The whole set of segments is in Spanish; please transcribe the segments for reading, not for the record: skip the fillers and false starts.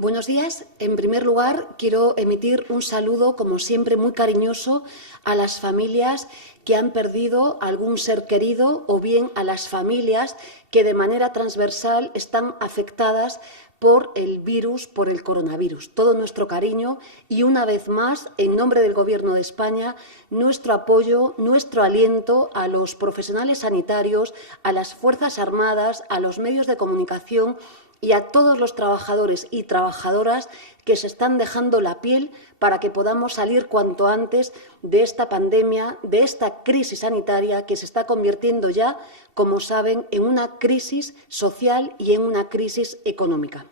Buenos días. En primer lugar, quiero emitir un saludo, como siempre, muy cariñoso a las familias que han perdido algún ser querido o bien a las familias que de manera transversal están afectadas por el virus, por el coronavirus. Todo nuestro cariño y, una vez más, en nombre del Gobierno de España, nuestro apoyo, nuestro aliento a los profesionales sanitarios, a las Fuerzas Armadas, a los medios de comunicación y a todos los trabajadores y trabajadoras que se están dejando la piel para que podamos salir cuanto antes de esta pandemia, de esta crisis sanitaria que se está convirtiendo ya, como saben, en una crisis social y en una crisis económica.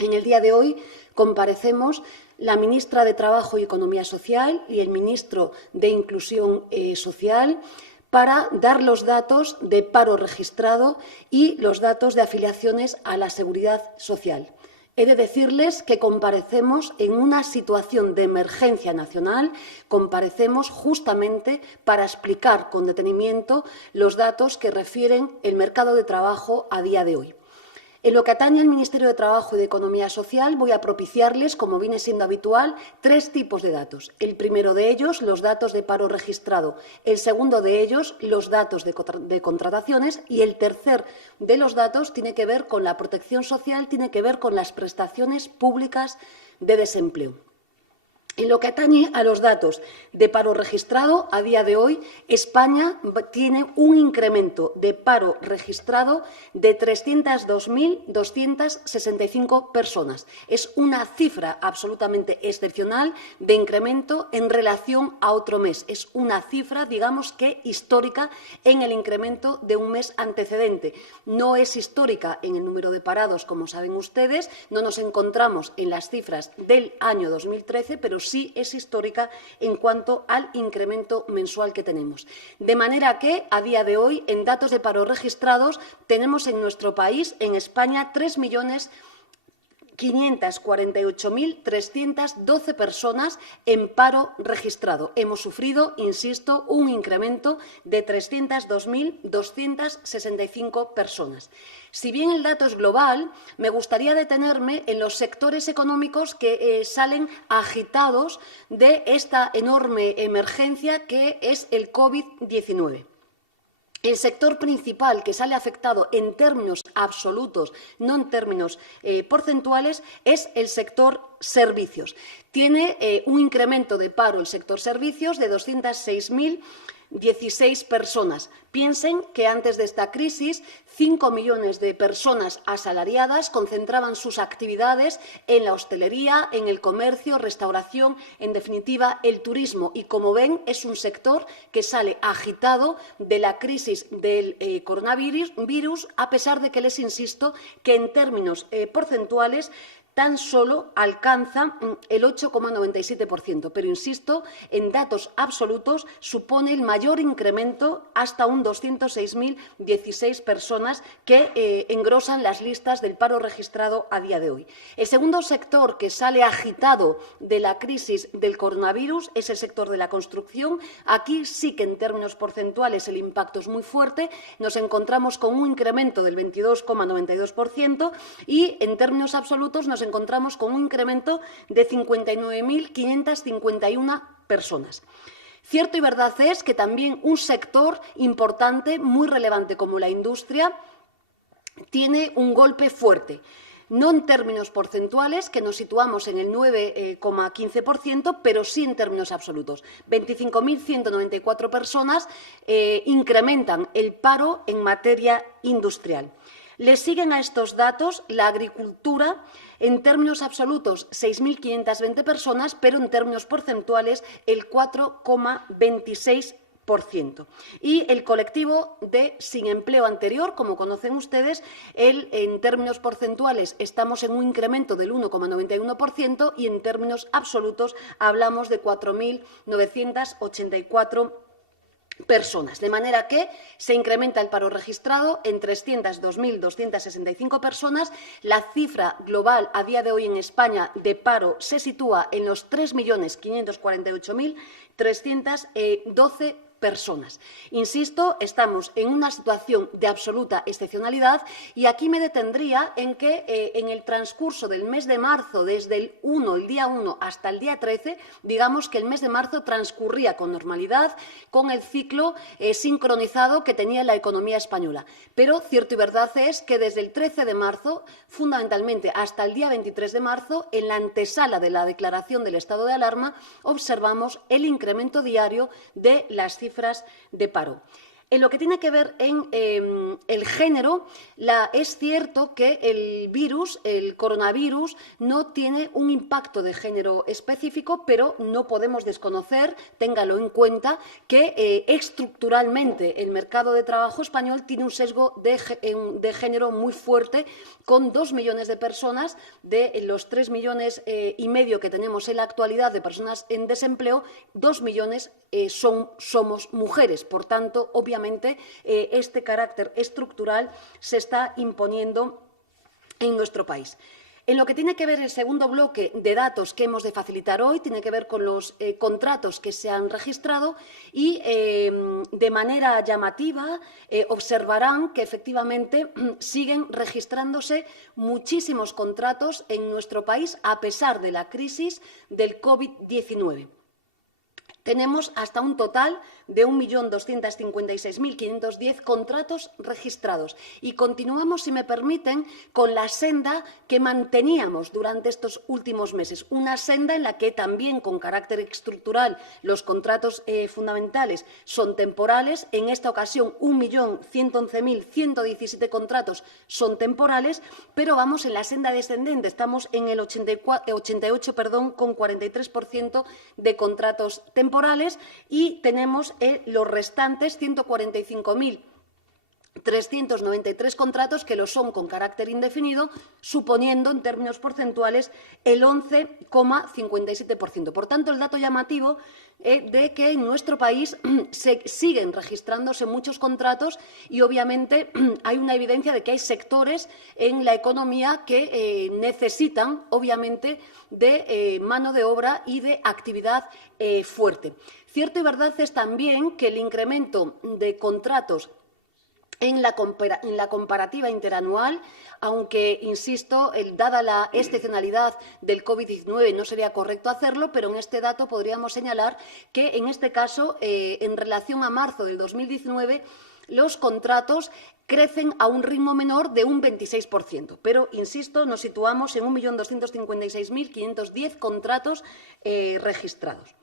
En el día de hoy comparecemos la ministra de Trabajo y Economía Social y el ministro de Inclusión Social para dar los datos de paro registrado y los datos de afiliaciones a la Seguridad Social. He de decirles que comparecemos en una situación de emergencia nacional, comparecemos justamente para explicar con detenimiento los datos que refieren el mercado de trabajo a día de hoy. En lo que atañe al Ministerio de Trabajo y de Economía Social, voy a propiciarles, como viene siendo habitual, tres tipos de datos. El primero de ellos, los datos de paro registrado. El segundo de ellos, los datos de contrataciones. Y el tercer de los datos tiene que ver con la protección social, tiene que ver con las prestaciones públicas de desempleo. En lo que atañe a los datos de paro registrado, a día de hoy, España tiene un incremento de paro registrado de 302.265 personas. Es una cifra absolutamente excepcional de incremento en relación a otro mes. Es una cifra, digamos que histórica en el incremento de un mes antecedente. No es histórica en el número de parados, como saben ustedes, no nos encontramos en las cifras del año 2013, pero sí es histórica en cuanto al incremento mensual que tenemos. De manera que, a día de hoy, en datos de paro registrados, tenemos en nuestro país, en España, 3.548.312 personas en paro registrado. Hemos sufrido, insisto, un incremento de 302.265 personas. Si bien el dato es global, me gustaría detenerme en los sectores económicos que salen agitados de esta enorme emergencia que es el COVID-19. El sector principal que sale afectado en términos absolutos, no en términos porcentuales, es el sector servicios. Tiene un incremento de paro el sector servicios de 206.016 personas. Piensen que antes de esta crisis, 5 millones de personas asalariadas concentraban sus actividades en la hostelería, en el comercio, restauración, en definitiva, el turismo. Y como ven, es un sector que sale agitado de la crisis del coronavirus, a pesar de que les insisto que en términos porcentuales tan solo alcanza el 8,97%, pero insisto, en datos absolutos supone el mayor incremento hasta un 206.016 personas que engrosan las listas del paro registrado a día de hoy. El segundo sector que sale agitado de la crisis del coronavirus es el sector de la construcción. Aquí sí que en términos porcentuales el impacto es muy fuerte. Nos encontramos con un incremento del 22,92% y en términos absolutos nos encontramos con un incremento de 59.551 personas. Cierto y verdad es que también un sector importante, muy relevante como la industria, tiene un golpe fuerte. No en términos porcentuales, que nos situamos en el 9,15%, pero sí en términos absolutos. 25.194 personas incrementan el paro en materia industrial. Le siguen a estos datos la agricultura, en términos absolutos 6.520 personas, pero en términos porcentuales el 4,26%. Y el colectivo de sin empleo anterior, como conocen ustedes, en términos porcentuales estamos en un incremento del 1,91% y en términos absolutos hablamos de 4.984 personas, de manera que se incrementa el paro registrado en 302.265 personas. La cifra global a día de hoy en España de paro se sitúa en los 3.548.312 personas. Insisto, estamos en una situación de absoluta excepcionalidad y aquí me detendría en que en el transcurso del mes de marzo, desde el día 1 hasta el día 13, digamos que el mes de marzo transcurría con normalidad, con el ciclo sincronizado que tenía la economía española. Pero cierto y verdad es que desde el 13 de marzo, fundamentalmente hasta el día 23 de marzo, en la antesala de la declaración del estado de alarma, observamos el incremento diario de las cifras de paro. En lo que tiene que ver en el género, es cierto que el coronavirus, no tiene un impacto de género específico, pero no podemos desconocer, téngalo en cuenta, que estructuralmente el mercado de trabajo español tiene un sesgo de género muy fuerte, con 2 millones de personas, de los 3,5 millones que tenemos en la actualidad de personas en desempleo, 2 millones somos mujeres. Por tanto, obviamente, este carácter estructural se está imponiendo en nuestro país. En lo que tiene que ver el segundo bloque de datos que hemos de facilitar hoy, tiene que ver con los contratos que se han registrado y, de manera llamativa, observarán que efectivamente siguen registrándose muchísimos contratos en nuestro país a pesar de la crisis del COVID-19. Tenemos hasta un total de 1.256.510 contratos registrados y continuamos, si me permiten, con la senda que manteníamos durante estos últimos meses. Una senda en la que también, con carácter estructural, los contratos fundamentales son temporales. En esta ocasión, 1.111.117 contratos son temporales, pero vamos en la senda descendente. Estamos en el 88,43% de contratos temporales y tenemos los restantes 145.393 contratos que lo son con carácter indefinido, suponiendo en términos porcentuales el 11,57%. Por tanto, el dato llamativo de que en nuestro país siguen registrándose muchos contratos y, obviamente, hay una evidencia de que hay sectores en la economía que necesitan, obviamente, de mano de obra y de actividad fuerte. Cierto y verdad es también que el incremento de contratos en la comparativa interanual, aunque, insisto, dada la excepcionalidad del COVID-19 no sería correcto hacerlo, pero en este dato podríamos señalar que, en este caso, en relación a marzo del 2019, los contratos crecen a un ritmo menor de un 26%. Pero, insisto, nos situamos en 1.256.510 contratos registrados.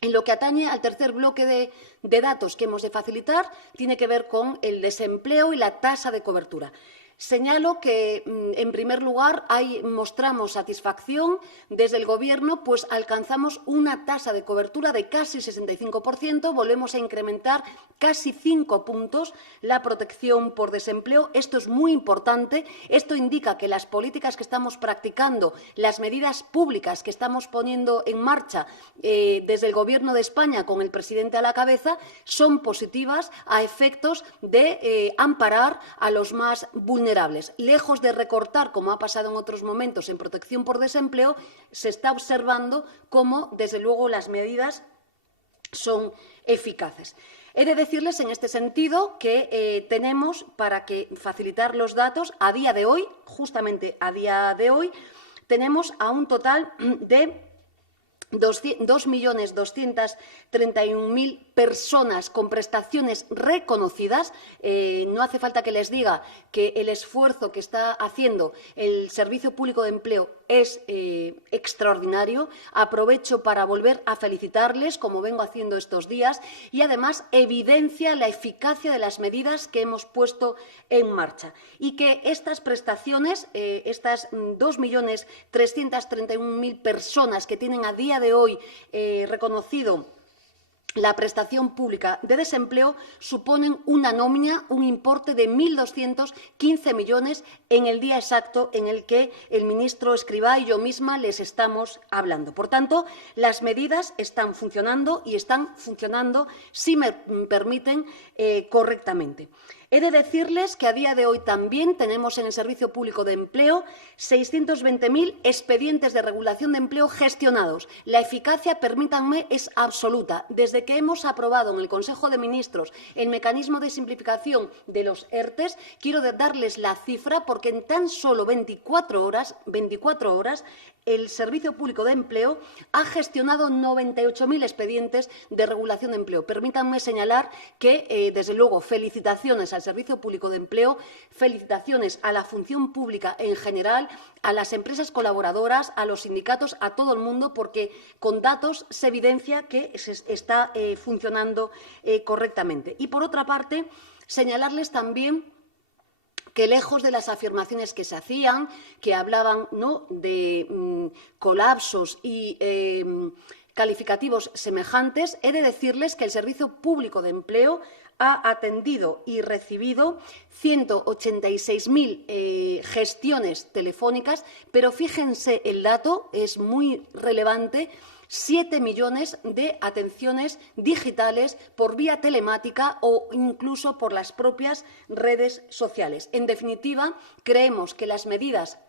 En lo que atañe al tercer bloque de datos que hemos de facilitar, tiene que ver con el desempleo y la tasa de cobertura. Señalo que, en primer lugar, mostramos satisfacción desde el Gobierno, pues alcanzamos una tasa de cobertura de casi 65%, volvemos a incrementar casi 5 puntos la protección por desempleo. Esto es muy importante. Esto indica que las políticas que estamos practicando, las medidas públicas que estamos poniendo en marcha desde el Gobierno de España, con el presidente a la cabeza, son positivas a efectos de amparar a los más vulnerables. Lejos de recortar, como ha pasado en otros momentos, en protección por desempleo, se está observando cómo, desde luego, las medidas son eficaces. He de decirles en este sentido que tenemos, para facilitar los datos, a día de hoy, justamente a día de hoy, tenemos a un total de 2.231.000 personas con prestaciones reconocidas. No hace falta que les diga que el esfuerzo que está haciendo el Servicio Público de Empleo es extraordinario. Aprovecho para volver a felicitarles, como vengo haciendo estos días, y además evidencia la eficacia de las medidas que hemos puesto en marcha. Y que estas prestaciones, estas 2.331.000 personas que tienen a día de hoy reconocido la prestación pública de desempleo, suponen una nómina, un importe de 1.215 millones en el día exacto en el que el ministro Escrivá y yo misma les estamos hablando. Por tanto, las medidas están funcionando y están funcionando, si me permiten, correctamente. He de decirles que a día de hoy también tenemos en el Servicio Público de Empleo 620.000 expedientes de regulación de empleo gestionados. La eficacia, permítanme, es absoluta. Desde que hemos aprobado en el Consejo de Ministros el mecanismo de simplificación de los ERTEs, quiero darles la cifra porque en tan solo 24 horas, el Servicio Público de Empleo ha gestionado 98.000 expedientes de regulación de empleo. Permítanme señalar que, desde luego, felicitaciones al Servicio Público de Empleo, felicitaciones a la función pública en general, a las empresas colaboradoras, a los sindicatos, a todo el mundo, porque con datos se evidencia que se está funcionando correctamente. Y, por otra parte, señalarles también que lejos de las afirmaciones que se hacían, que hablaban, ¿no?, de colapsos y calificativos semejantes, he de decirles que el Servicio Público de Empleo ha atendido y recibido 186.000 gestiones telefónicas, pero fíjense, el dato es muy relevante: 7 millones de atenciones digitales por vía telemática o incluso por las propias redes sociales. En definitiva, creemos que las medidas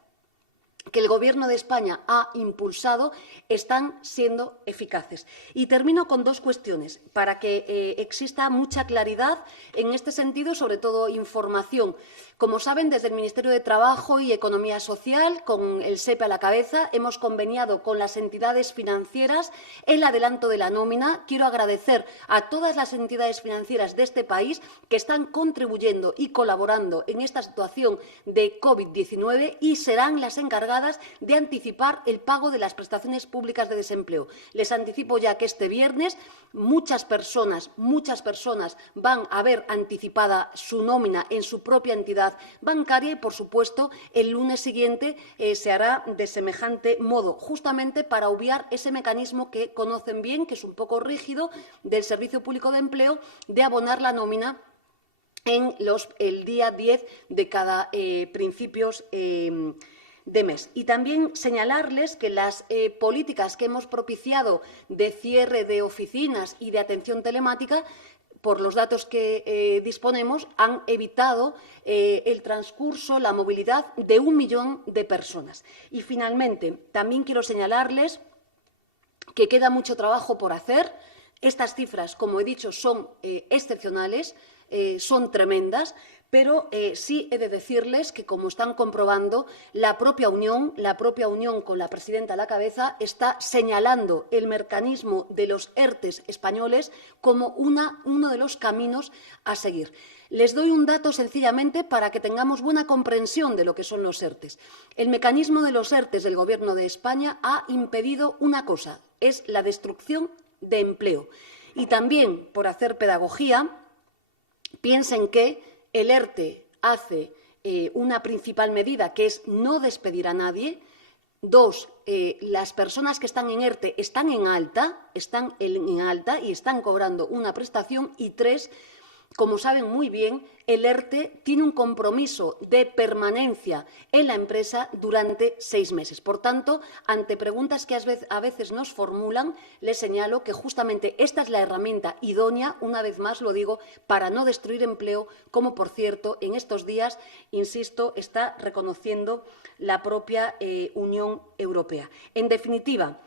que el Gobierno de España ha impulsado están siendo eficaces. Y termino con dos cuestiones para que exista mucha claridad en este sentido, sobre todo información. Como saben, desde el Ministerio de Trabajo y Economía Social, con el SEPE a la cabeza, hemos conveniado con las entidades financieras el adelanto de la nómina. Quiero agradecer a todas las entidades financieras de este país que están contribuyendo y colaborando en esta situación de COVID-19 y serán las encargadas de anticipar el pago de las prestaciones públicas de desempleo. Les anticipo ya que este viernes muchas personas van a ver anticipada su nómina en su propia entidad bancaria y, por supuesto, el lunes siguiente se hará de semejante modo, justamente para obviar ese mecanismo que conocen bien, que es un poco rígido, del Servicio Público de Empleo, de abonar la nómina en el día 10 de cada principios de mes. Y también señalarles que las políticas que hemos propiciado de cierre de oficinas y de atención telemática, por los datos que disponemos, han evitado el transcurso, la movilidad de 1 millón de personas. Y, finalmente, también quiero señalarles que queda mucho trabajo por hacer. Estas cifras, como he dicho, son excepcionales, son tremendas, pero sí he de decirles que, como están comprobando, la propia Unión con la presidenta a la cabeza, está señalando el mecanismo de los ERTEs españoles como uno de los caminos a seguir. Les doy un dato sencillamente para que tengamos buena comprensión de lo que son los ERTEs. El mecanismo de los ERTEs del Gobierno de España ha impedido una cosa: es la destrucción de empleo. Y también, por hacer pedagogía, piensen que el ERTE hace una principal medida, que es no despedir a nadie. 2, las personas que están en ERTE están en alta y están cobrando una prestación. Y 3, como saben muy bien, el ERTE tiene un compromiso de permanencia en la empresa durante 6 meses. Por tanto, ante preguntas que a veces nos formulan, les señalo que justamente esta es la herramienta idónea, una vez más lo digo, para no destruir empleo, como, por cierto, en estos días, insisto, está reconociendo la propia Unión Europea. En definitiva,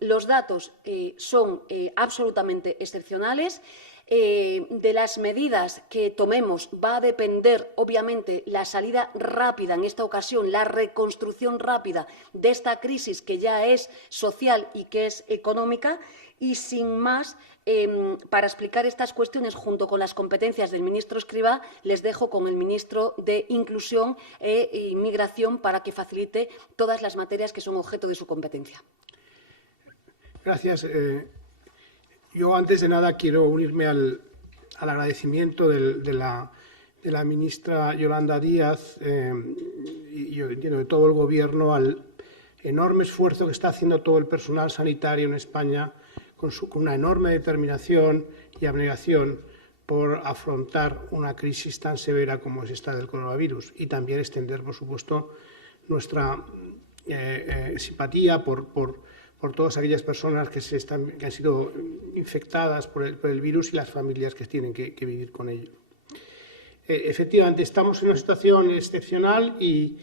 los datos son absolutamente excepcionales. De las medidas que tomemos va a depender, obviamente, la salida rápida, en esta ocasión, la reconstrucción rápida de esta crisis que ya es social y que es económica. Y, sin más, para explicar estas cuestiones junto con las competencias del ministro Escrivá, les dejo con el ministro de Inclusión e Inmigración para que facilite todas las materias que son objeto de su competencia. Gracias. Yo, antes de nada, quiero unirme al agradecimiento de la ministra Yolanda Díaz y yo entiendo de todo el Gobierno al enorme esfuerzo que está haciendo todo el personal sanitario en España con una enorme determinación y abnegación por afrontar una crisis tan severa como es esta del coronavirus, y también extender, por supuesto, nuestra simpatía por todas aquellas personas que han sido infectadas por el virus y las familias que tienen que vivir con ello. efectivamente, estamos en una situación excepcional y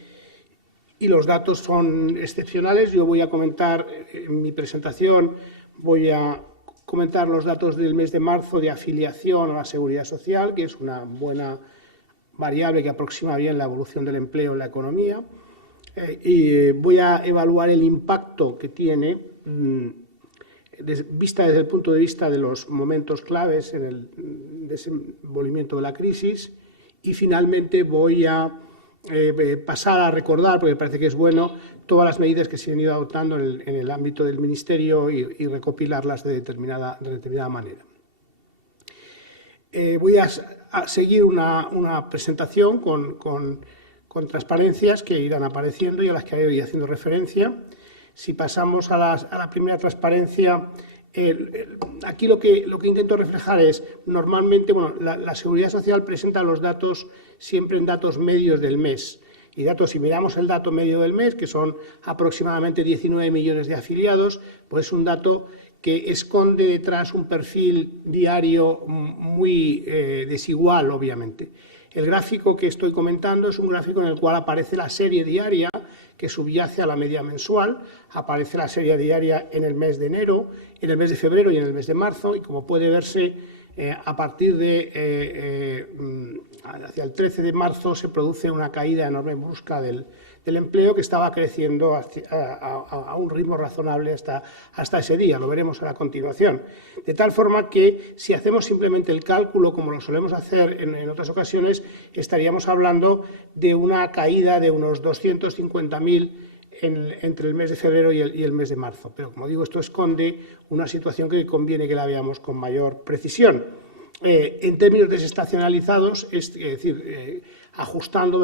los datos son excepcionales. Yo voy a comentar en mi presentación, voy a comentar los datos del mes de marzo de afiliación a la Seguridad Social, que es una buena variable que aproxima bien la evolución del empleo en la economía. Y voy a evaluar el impacto que tiene, vista desde el punto de vista de los momentos claves en el desenvolvimiento de la crisis. Y finalmente voy a pasar a recordar, porque me parece que es bueno, todas las medidas que se han ido adoptando en el ámbito del Ministerio y recopilarlas de determinada manera. Voy a seguir una presentación con transparencias que irán apareciendo y a las que he ido haciendo referencia. Si pasamos a la primera transparencia, aquí lo que intento reflejar es, normalmente, bueno, la Seguridad Social presenta los datos siempre en datos medios del mes. Y si miramos el dato medio del mes, que son aproximadamente 19 millones de afiliados, pues es un dato que esconde detrás un perfil diario muy desigual, obviamente. El gráfico que estoy comentando es un gráfico en el cual aparece la serie diaria que subyace a la media mensual, aparece la serie diaria en el mes de enero, en el mes de febrero y en el mes de marzo, y como puede verse, a partir de hacia el 13 de marzo se produce una caída enorme en busca del empleo, que estaba creciendo a un ritmo razonable hasta ese día. Lo veremos a la continuación. De tal forma que, si hacemos simplemente el cálculo, como lo solemos hacer en otras ocasiones, estaríamos hablando de una caída de unos 250.000 entre el mes de febrero y el mes de marzo. Pero, como digo, esto esconde una situación que conviene que la veamos con mayor precisión. En términos desestacionalizados, es decir, ajustando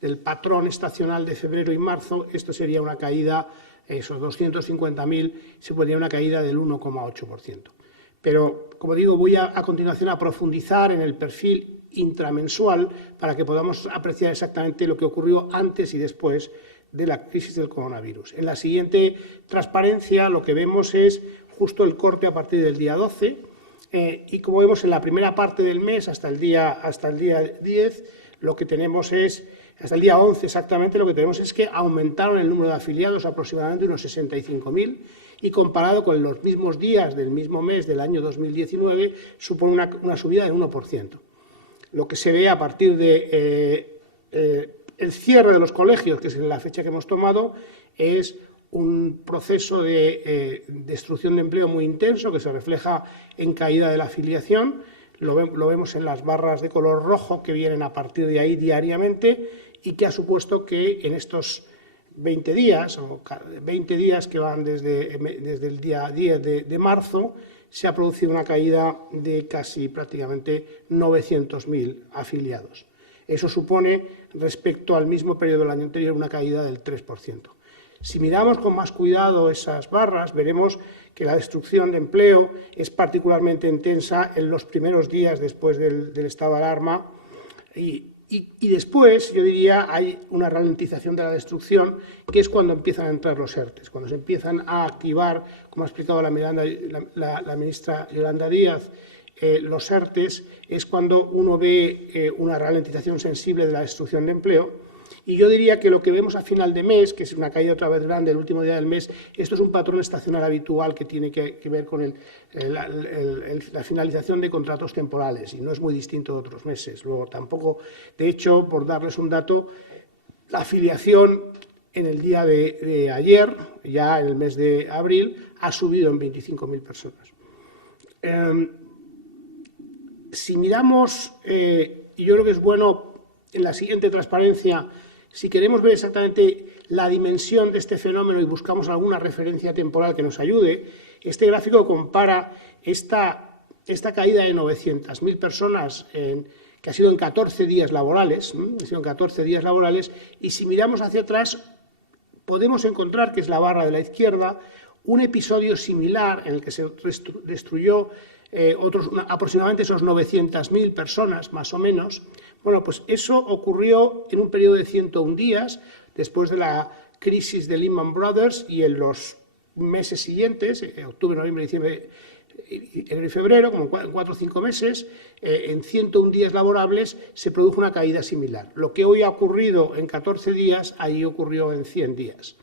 del patrón estacional de febrero y marzo, esto sería una caída, esos 250.000, se podría una caída del 1,8%. Pero, como digo, voy a continuación a profundizar en el perfil intramensual para que podamos apreciar exactamente lo que ocurrió antes y después de la crisis del coronavirus. En la siguiente transparencia lo que vemos es justo el corte a partir del día 12 y como vemos en la primera parte del mes hasta el día 10, lo que tenemos es, hasta el día 11 exactamente, lo que tenemos es que aumentaron el número de afiliados aproximadamente unos 65.000 y comparado con los mismos días del mismo mes del año 2019 supone una subida del 1%. Lo que se ve a partir de el cierre de los colegios, que es la fecha que hemos tomado, es un proceso de destrucción de empleo muy intenso que se refleja en caída de la afiliación. Lo vemos en las barras de color rojo que vienen a partir de ahí diariamente y que ha supuesto que en estos 20 días, o 20 días que van desde el día 10 de marzo, se ha producido una caída de casi prácticamente 900.000 afiliados. Eso supone, respecto al mismo periodo del año anterior, una caída del 3%. Si miramos con más cuidado esas barras, veremos que la destrucción de empleo es particularmente intensa en los primeros días después del estado de alarma y después, yo diría, hay una ralentización de la destrucción, que es cuando empiezan a entrar los ERTEs, cuando se empiezan a activar, como ha explicado la ministra Yolanda Díaz, los ERTEs, es cuando uno ve una ralentización sensible de la destrucción de empleo. Y yo diría que lo que vemos a final de mes, que es una caída otra vez grande el último día del mes, esto es un patrón estacional habitual que tiene que ver con la finalización de contratos temporales y no es muy distinto de otros meses. Luego tampoco, de hecho, por darles un dato, la afiliación en el día de ayer, ya en el mes de abril, ha subido en 25.000 personas. Si miramos, y yo creo que es bueno en la siguiente transparencia, si queremos ver exactamente la dimensión de este fenómeno y buscamos alguna referencia temporal que nos ayude, este gráfico compara esta caída de 900.000 personas que ha sido en 14 días laborales, y si miramos hacia atrás podemos encontrar, que es la barra de la izquierda, un episodio similar en el que se destruyó aproximadamente esos 900.000 personas, más o menos. Bueno, pues eso ocurrió en un periodo de 101 días, después de la crisis de Lehman Brothers y en los meses siguientes, octubre, noviembre, diciembre enero y febrero, como en 4 o 5 meses, en 101 días laborables se produjo una caída similar. Lo que hoy ha ocurrido en 14 días, ahí ocurrió en 100 días.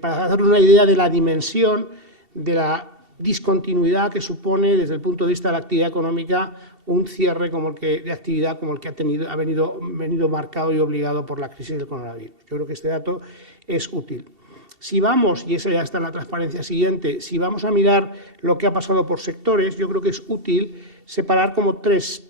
Para hacer una idea de la dimensión de la discontinuidad que supone desde el punto de vista de la actividad económica un cierre de actividad como el que ha venido marcado y obligado por la crisis del coronavirus. Yo creo que este dato es útil. Si vamos, y eso ya está en la transparencia siguiente, si vamos a mirar lo que ha pasado por sectores, yo creo que es útil separar como tres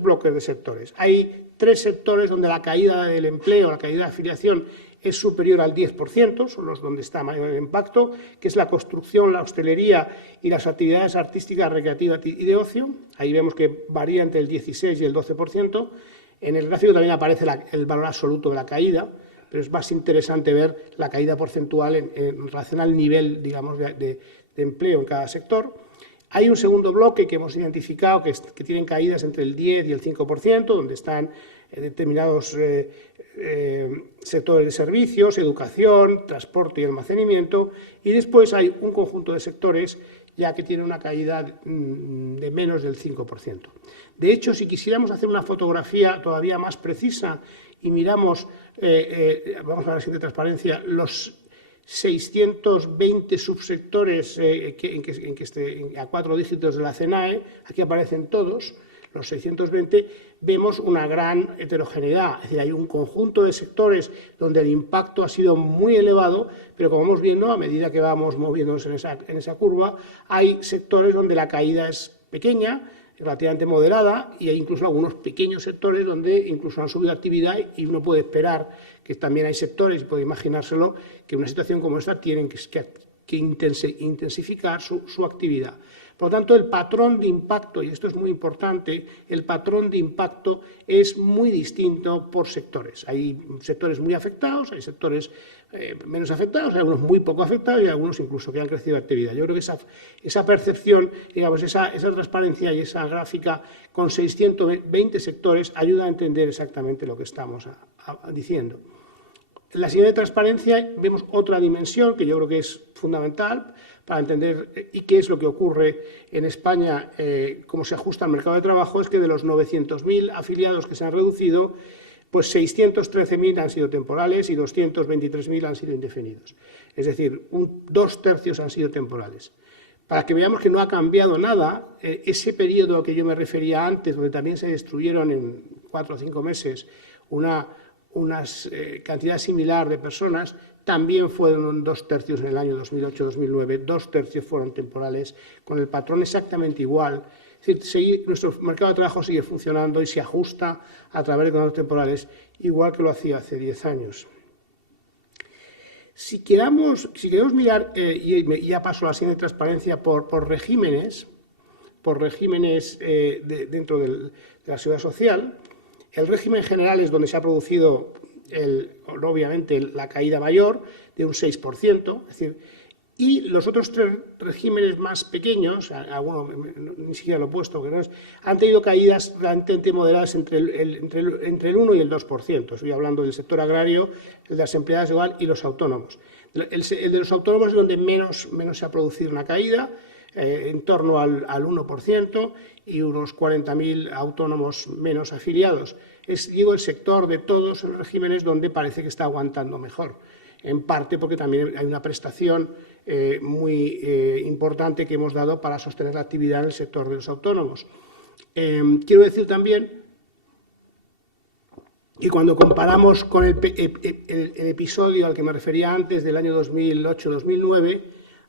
bloques de sectores. Hay 3 sectores donde la caída del empleo, la caída de afiliación es superior al 10%, son los donde está mayor el impacto, que es la construcción, la hostelería y las actividades artísticas, recreativas y de ocio. Ahí vemos que varía entre el 16 y el 12%. En el gráfico también aparece el valor absoluto de la caída, pero es más interesante ver la caída porcentual en relación al nivel, digamos, de empleo en cada sector. Hay un segundo bloque que hemos identificado que tienen caídas entre el 10 y el 5%, donde están determinados sectores de servicios, educación, transporte y almacenamiento, y después hay un conjunto de sectores ya que tienen una caída de menos del 5%. De hecho, si quisiéramos hacer una fotografía todavía más precisa y miramos, vamos a la siguiente transparencia, los 620 subsectores a 4 dígitos de la CNAE, aquí aparecen todos, los 620, vemos una gran heterogeneidad. Es decir, hay un conjunto de sectores donde el impacto ha sido muy elevado, pero como vamos viendo, a medida que vamos moviéndonos en esa curva, hay sectores donde la caída es pequeña, relativamente moderada, y hay incluso algunos pequeños sectores donde incluso han subido actividad y uno puede esperar que también hay sectores, y puede imaginárselo, que en una situación como esta tienen que intensificar su actividad. Por lo tanto, el patrón de impacto, y esto es muy importante, el patrón de impacto es muy distinto por sectores. Hay sectores muy afectados, hay sectores menos afectados, hay algunos muy poco afectados y algunos incluso que han crecido de actividad. Yo creo que esa percepción, digamos, esa transparencia y esa gráfica con 620 sectores ayuda a entender exactamente lo que estamos diciendo. En la siguiente transparencia vemos otra dimensión que yo creo que es fundamental para entender y qué es lo que ocurre en España, cómo se ajusta al mercado de trabajo, es que de los 900.000 afiliados que se han reducido, pues 613.000 han sido temporales y 223.000 han sido indefinidos. Es decir, 2 tercios han sido temporales. Para que veamos que no ha cambiado nada, ese periodo al que yo me refería antes, donde también se destruyeron en 4 o 5 meses una cantidad similar de personas, también fueron 2 tercios en el año 2008-2009, 2 tercios fueron temporales, con el patrón exactamente igual. Es decir, nuestro mercado de trabajo sigue funcionando y se ajusta a través de contratos temporales, igual que lo hacía hace 10 años. Si queremos mirar, y ya paso a la siguiente transparencia, por regímenes dentro de la seguridad social, el régimen general es donde se ha producido, obviamente, la caída mayor de un 6%, es decir, y los otros 3 regímenes más pequeños, alguno ni siquiera lo he puesto, han tenido caídas relativamente moderadas entre el 1 y el 2%. Estoy hablando del sector agrario, el de las empleadas de hogar y los autónomos. El de los autónomos es donde menos se ha producido una caída, en torno al 1%, y unos 40.000 autónomos menos afiliados. Es, digo, el sector de todos los regímenes donde parece que está aguantando mejor, en parte porque también hay una prestación muy importante que hemos dado para sostener la actividad en el sector de los autónomos. Quiero decir también que cuando comparamos con el episodio al que me refería antes, del año 2008-2009,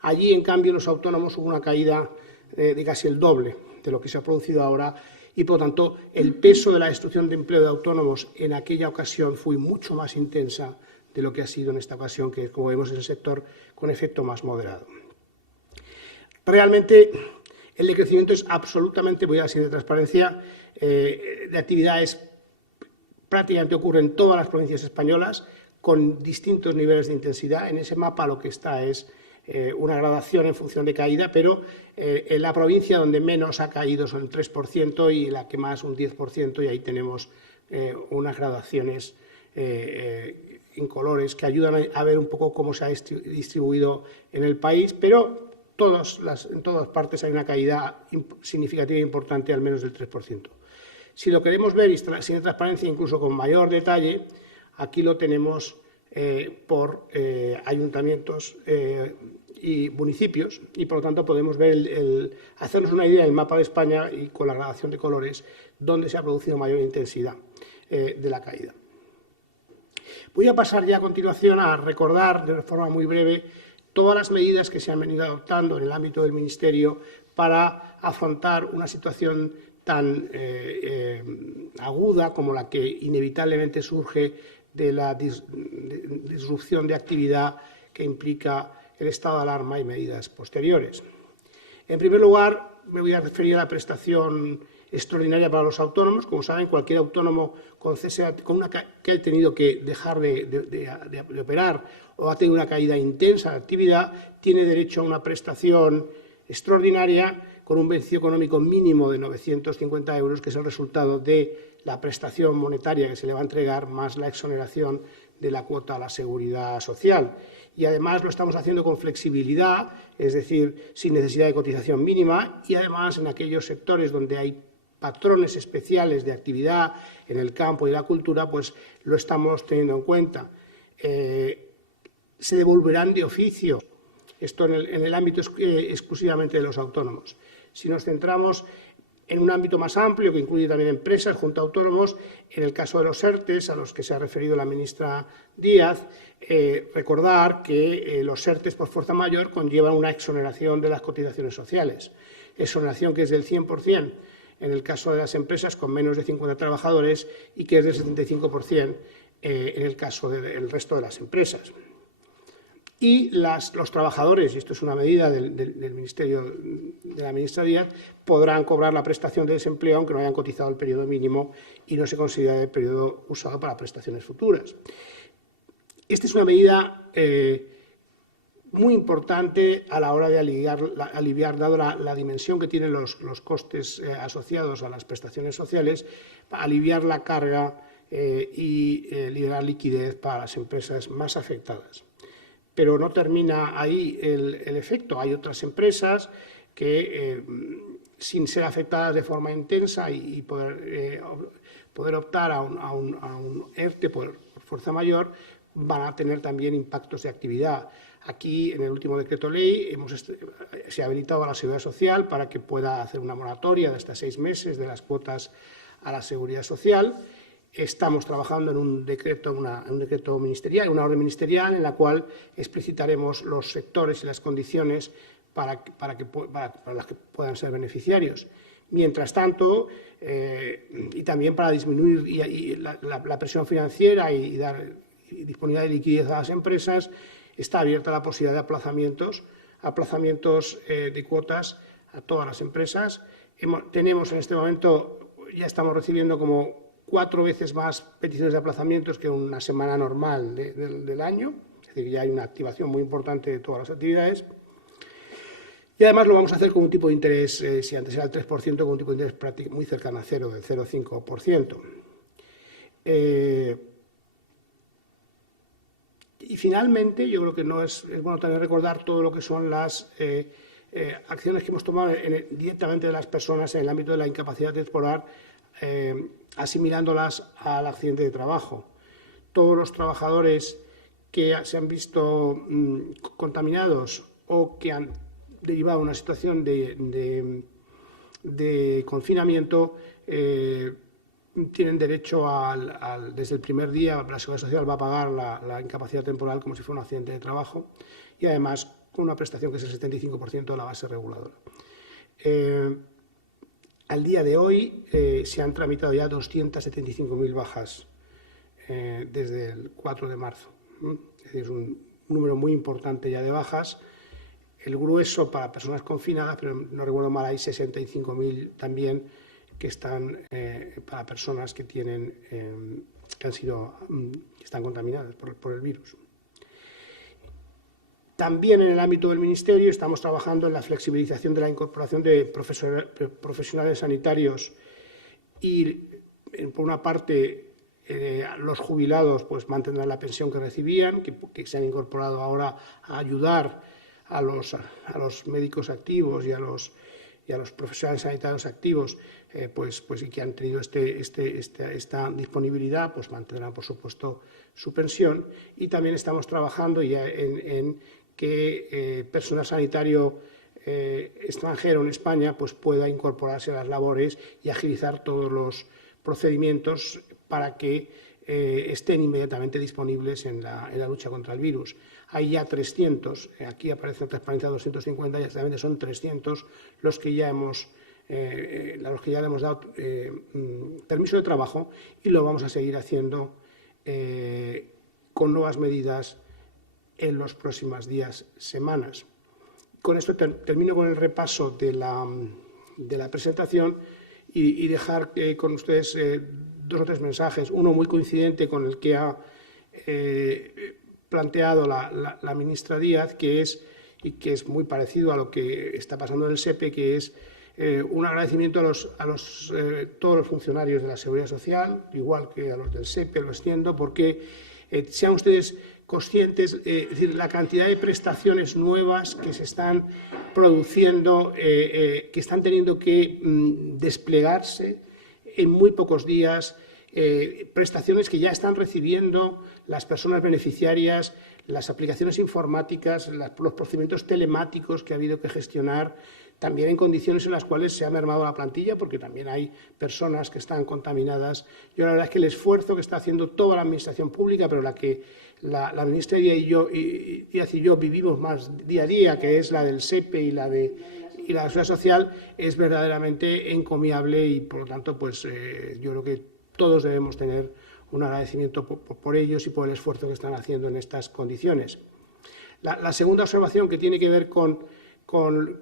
allí, en cambio, los autónomos hubo una caída de casi el doble de lo que se ha producido ahora y, por lo tanto, el peso de la destrucción de empleo de autónomos en aquella ocasión fue mucho más intensa de lo que ha sido en esta ocasión, que, como vemos, es el sector con efecto más moderado. Realmente, el decrecimiento es absolutamente, voy a la siguiente transparencia, de actividades prácticamente ocurre en todas las provincias españolas, con distintos niveles de intensidad. En ese mapa lo que está es una gradación en función de caída, pero en la provincia donde menos ha caído son el 3% y la que más un 10%, y ahí tenemos unas gradaciones en colores que ayudan a ver un poco cómo se ha distribuido en el país, pero en todas partes hay una caída significativa e importante, al menos del 3%. Si lo queremos ver sin transparencia, incluso con mayor detalle, aquí lo tenemos por ayuntamientos y municipios, y por lo tanto podemos ver hacernos una idea del mapa de España y con la gradación de colores dónde se ha producido mayor intensidad de la caída. Voy a pasar ya a continuación a recordar de forma muy breve todas las medidas que se han venido adoptando en el ámbito del Ministerio para afrontar una situación tan aguda como la que inevitablemente surge de la disrupción de actividad que implica el estado de alarma y medidas posteriores. En primer lugar, me voy a referir a la prestación extraordinaria para los autónomos. Como saben, cualquier autónomo que ha tenido que dejar de operar o ha tenido una caída intensa de actividad, tiene derecho a una prestación extraordinaria con un beneficio económico mínimo de 950 euros, que es el resultado de la prestación monetaria que se le va a entregar más la exoneración de la cuota a la seguridad social. Y además lo estamos haciendo con flexibilidad, es decir, sin necesidad de cotización mínima, y además en aquellos sectores donde hay patrones especiales de actividad en el campo y la cultura, pues lo estamos teniendo en cuenta. Se devolverán de oficio, esto en el ámbito exclusivamente de los autónomos. Si nos centramos en un ámbito más amplio, que incluye también empresas junto a autónomos, en el caso de los ERTEs, a los que se ha referido la ministra Díaz, recordar que los ERTEs por fuerza mayor conllevan una exoneración de las cotizaciones sociales, exoneración que es del 100% en el caso de las empresas con menos de 50 trabajadores y que es del 75% en el caso del resto de las empresas. Y los trabajadores, y esto es una medida del Ministerio de la ministra Díaz, podrán cobrar la prestación de desempleo aunque no hayan cotizado el periodo mínimo y no se considere el periodo usado para prestaciones futuras. Esta es una medida muy importante a la hora de aliviar dado la dimensión que tienen los costes asociados a las prestaciones sociales, para aliviar la carga y liberar liquidez para las empresas más afectadas. Pero no termina ahí el efecto. Hay otras empresas que, sin ser afectadas de forma intensa y poder optar a un ERTE por fuerza mayor, van a tener también impactos de actividad. Aquí, en el último decreto ley, se ha habilitado a la Seguridad Social para que pueda hacer una moratoria de hasta 6 meses de las cuotas a la Seguridad Social. Estamos trabajando en un decreto ministerial, una orden ministerial, en la cual explicitaremos los sectores y las condiciones para las que puedan ser beneficiarios. Mientras tanto, y también para disminuir la presión financiera y dar disponibilidad de liquidez a las empresas, está abierta la posibilidad de aplazamientos de cuotas a todas las empresas. Tenemos en este momento, ya estamos recibiendo como 4 veces más peticiones de aplazamientos que una semana normal del año, es decir, ya hay una activación muy importante de todas las actividades. Y además lo vamos a hacer con un tipo de interés, si antes era el 3%, con un tipo de interés muy cercano a cero, del 0,5%. Y finalmente, yo creo que es bueno también recordar todo lo que son las acciones que hemos tomado directamente de las personas en el ámbito de la incapacidad temporal, asimilándolas al accidente de trabajo. Todos los trabajadores que se han visto contaminados o que han derivado una situación de confinamiento tienen derecho desde el primer día, la Seguridad Social va a pagar la incapacidad temporal como si fuera un accidente de trabajo y además con una prestación que es el 75% de la base reguladora. Al día de hoy se han tramitado ya 275.000 bajas desde el 4 de marzo. Es decir, es un número muy importante ya de bajas. El grueso para personas confinadas, pero no recuerdo mal, hay 65.000 también que están para personas que están contaminadas por el virus. También en el ámbito del Ministerio estamos trabajando en la flexibilización de la incorporación de profesionales sanitarios y, por una parte, los jubilados pues mantendrán la pensión que recibían, que se han incorporado ahora a ayudar a los médicos activos y a los profesionales sanitarios activos, y que han tenido esta disponibilidad, pues mantendrán, por supuesto, su pensión. Y también estamos trabajando ya en que personal sanitario extranjero en España pues pueda incorporarse a las labores y agilizar todos los procedimientos para que estén inmediatamente disponibles en la lucha contra el virus. Hay ya 300, aquí aparece en transparencia 250, y exactamente son 300 los que ya le hemos dado permiso de trabajo, y lo vamos a seguir haciendo con nuevas medidas en los próximos días, semanas. Con esto termino con el repaso de la presentación y dejar con ustedes 2 o 3 mensajes. Uno muy coincidente con el que ha planteado la ministra Díaz, que es muy parecido a lo que está pasando en el SEPE, que es un agradecimiento a todos los funcionarios de la Seguridad Social, igual que a los del SEPE, lo extiendo, porque sean ustedes conscientes, es decir, la cantidad de prestaciones nuevas que se están produciendo, que están teniendo que desplegarse en muy pocos días, prestaciones que ya están recibiendo las personas beneficiarias, las aplicaciones informáticas, los procedimientos telemáticos que ha habido que gestionar, también en condiciones en las cuales se ha mermado la plantilla, porque también hay personas que están contaminadas. Yo la verdad es que el esfuerzo que está haciendo toda la Administración pública, pero la que la ministra Díaz y yo vivimos más día a día, que es la del SEPE y la de la Seguridad Social, es verdaderamente encomiable, y por lo tanto pues yo creo que todos debemos tener un agradecimiento por ellos y por el esfuerzo que están haciendo en estas condiciones. La segunda observación, que tiene que ver con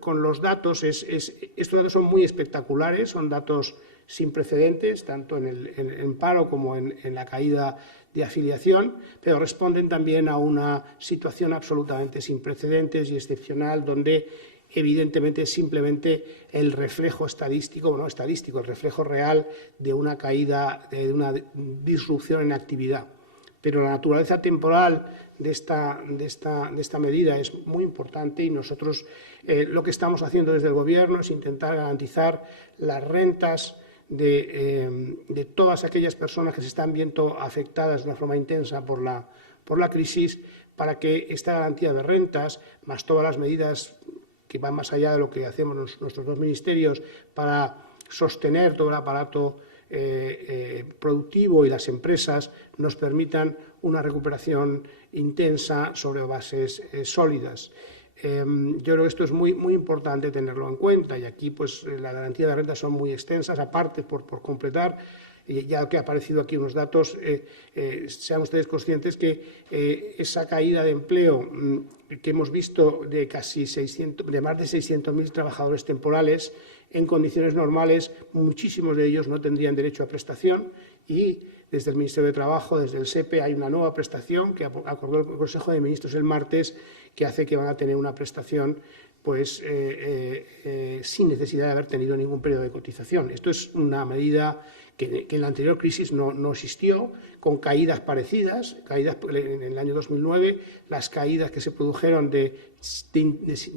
los datos, estos datos son muy espectaculares, son datos sin precedentes, tanto en paro como en la caída de afiliación, pero responden también a una situación absolutamente sin precedentes y excepcional, donde evidentemente es simplemente el reflejo el reflejo real de una caída, de una disrupción en actividad. Pero la naturaleza temporal de esta medida es muy importante, y nosotros lo que estamos haciendo desde el Gobierno es intentar garantizar las rentas de todas aquellas personas que se están viendo afectadas de una forma intensa por la crisis, para que esta garantía de rentas, más todas las medidas que van más allá de lo que hacemos nuestros 2 ministerios para sostener todo el aparato productivo y las empresas, nos permitan una recuperación intensa sobre bases sólidas. Yo creo que esto es muy, muy importante tenerlo en cuenta, y aquí pues la garantía de rentas son muy extensas. Aparte, por completar, ya que ha aparecido aquí unos datos, sean ustedes conscientes que esa caída de empleo que hemos visto de más de 600.000 trabajadores temporales, en condiciones normales muchísimos de ellos no tendrían derecho a prestación, y desde el Ministerio de Trabajo, desde el SEPE, hay una nueva prestación que acordó el Consejo de Ministros el martes, que hace que van a tener una prestación pues sin necesidad de haber tenido ningún periodo de cotización. Esto es una medida que en la anterior crisis no existió, con caídas parecidas. En el año 2009, las caídas que se produjeron de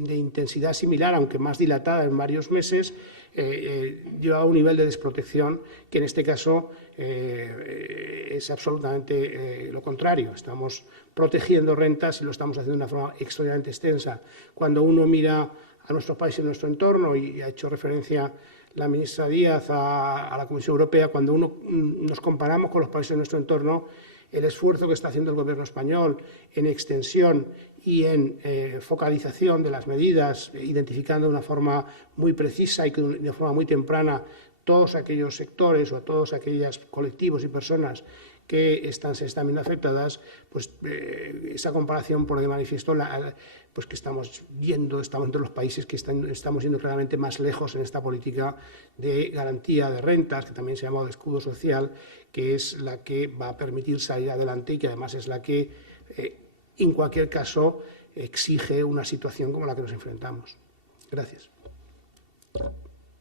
intensidad similar, aunque más dilatada en varios meses, llevaba un nivel de desprotección que en este caso es absolutamente lo contrario. Estamos protegiendo rentas y lo estamos haciendo de una forma extraordinariamente extensa. Cuando uno mira a nuestros países en nuestro entorno, y ha hecho referencia la ministra Díaz a la Comisión Europea, cuando nos comparamos con los países de nuestro entorno, el esfuerzo que está haciendo el Gobierno español en extensión y en focalización de las medidas, identificando de una forma muy precisa y de una forma muy temprana todos aquellos sectores o todos aquellos colectivos y personas que se están viendo afectadas, pues esa comparación pone de manifiesto pues que estamos entre los países que estamos yendo claramente más lejos en esta política de garantía de rentas, que también se llama de escudo social, que es la que va a permitir salir adelante, y que además es la que, en cualquier caso, exige una situación como la que nos enfrentamos. Gracias.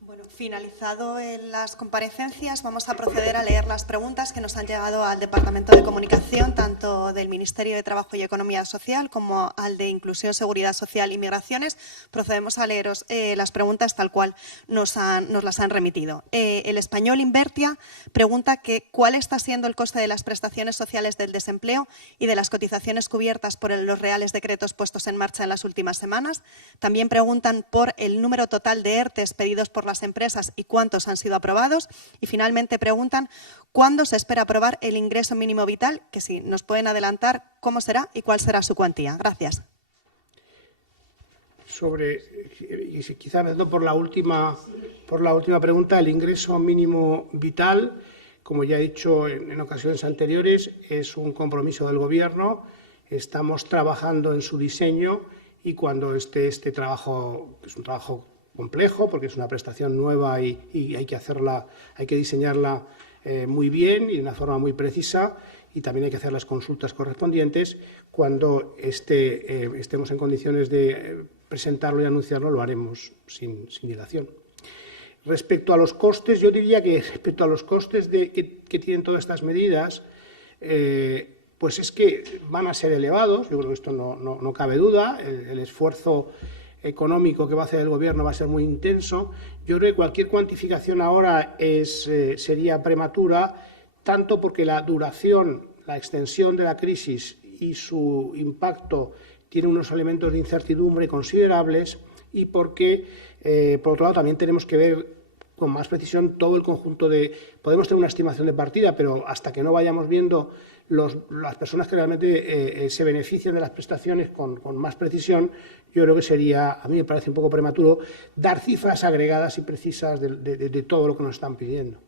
Bueno, finalizado las comparecencias, vamos a proceder a leer las preguntas que nos han llegado al Departamento de Comunicación, tanto del Ministerio de Trabajo y Economía Social como al de Inclusión, Seguridad Social y Migraciones. Procedemos a leeros las preguntas tal cual nos las han remitido. El Español Invertia pregunta cuál está siendo el coste de las prestaciones sociales del desempleo y de las cotizaciones cubiertas por los reales decretos puestos en marcha en las últimas semanas. También preguntan por el número total de ERTEs pedidos por las empresas y cuántos han sido aprobados. Y finalmente preguntan cuándo se espera aprobar el ingreso mínimo vital, que si nos pueden adelantar cómo será y cuál será su cuantía. Gracias. Y quizá empezando por la última pregunta, el ingreso mínimo vital, como ya he dicho en ocasiones anteriores, es un compromiso del Gobierno. Estamos trabajando en su diseño y cuando esté este trabajo, que es un trabajo complejo porque es una prestación nueva y hay que diseñarla muy bien y de una forma muy precisa, y también hay que hacer las consultas correspondientes. Cuando estemos en condiciones de presentarlo y anunciarlo, lo haremos sin dilación. Respecto a los costes, yo diría que respecto a los costes que tienen todas estas medidas, pues es que van a ser elevados. Yo creo que esto no cabe duda. El esfuerzo económico que va a hacer el Gobierno va a ser muy intenso. Yo creo que cualquier cuantificación ahora sería prematura, tanto porque la duración, la extensión de la crisis y su impacto tiene unos elementos de incertidumbre considerables, y porque, por otro lado, también tenemos que ver con más precisión todo el conjunto Podemos tener una estimación de partida, pero hasta que no vayamos viendo las personas que realmente se benefician de las prestaciones con más precisión, yo creo que a mí me parece un poco prematuro dar cifras agregadas y precisas de todo lo que nos están pidiendo.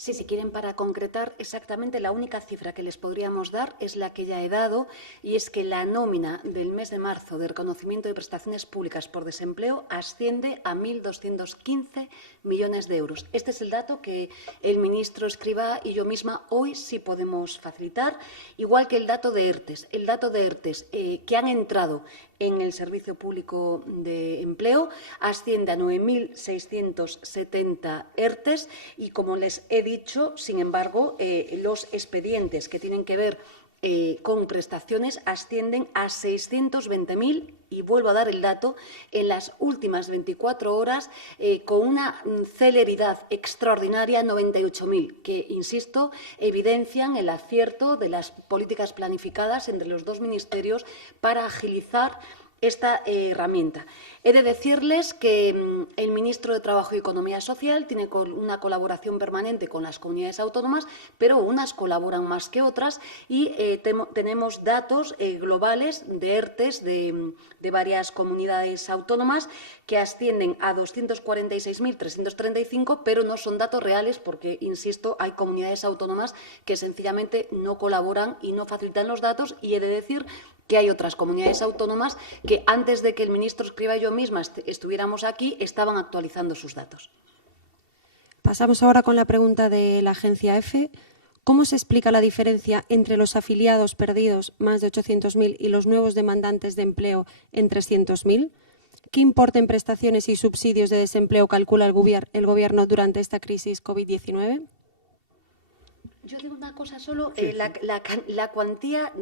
Sí, si quieren, para concretar exactamente, la única cifra que les podríamos dar es la que ya he dado, y es que la nómina del mes de marzo de reconocimiento de prestaciones públicas por desempleo asciende a 1.215 millones de euros. Este es el dato que el ministro Escrivá y yo misma hoy sí podemos facilitar, igual que el dato de ERTEs. El dato de ERTEs que han entrado en el Servicio Público de Empleo asciende a 9.670 ERTEs y, como les he dicho, sin embargo, los expedientes que tienen que ver con prestaciones ascienden a 620.000, y vuelvo a dar el dato, en las últimas 24 horas con una celeridad extraordinaria, 98.000, que, insisto, evidencian el acierto de las políticas planificadas entre los dos ministerios para agilizar esta herramienta. He de decirles que el ministro de Trabajo y Economía Social tiene una colaboración permanente con las comunidades autónomas, pero unas colaboran más que otras, y tenemos datos globales de ERTEs de varias comunidades autónomas que ascienden a 246.335, pero no son datos reales porque, insisto, hay comunidades autónomas que sencillamente no colaboran y no facilitan los datos, y he de decir que hay otras comunidades autónomas que, antes de que el ministro Escrivá y yo misma estuviéramos aquí, estaban actualizando sus datos. Pasamos ahora con la pregunta de la agencia EFE. ¿Cómo se explica la diferencia entre los afiliados perdidos, más de 800.000, y los nuevos demandantes de empleo en 300.000? ¿Qué importe en prestaciones y subsidios de desempleo calcula el Gobierno durante esta crisis COVID-19? Yo digo una cosa solo, la cuantía,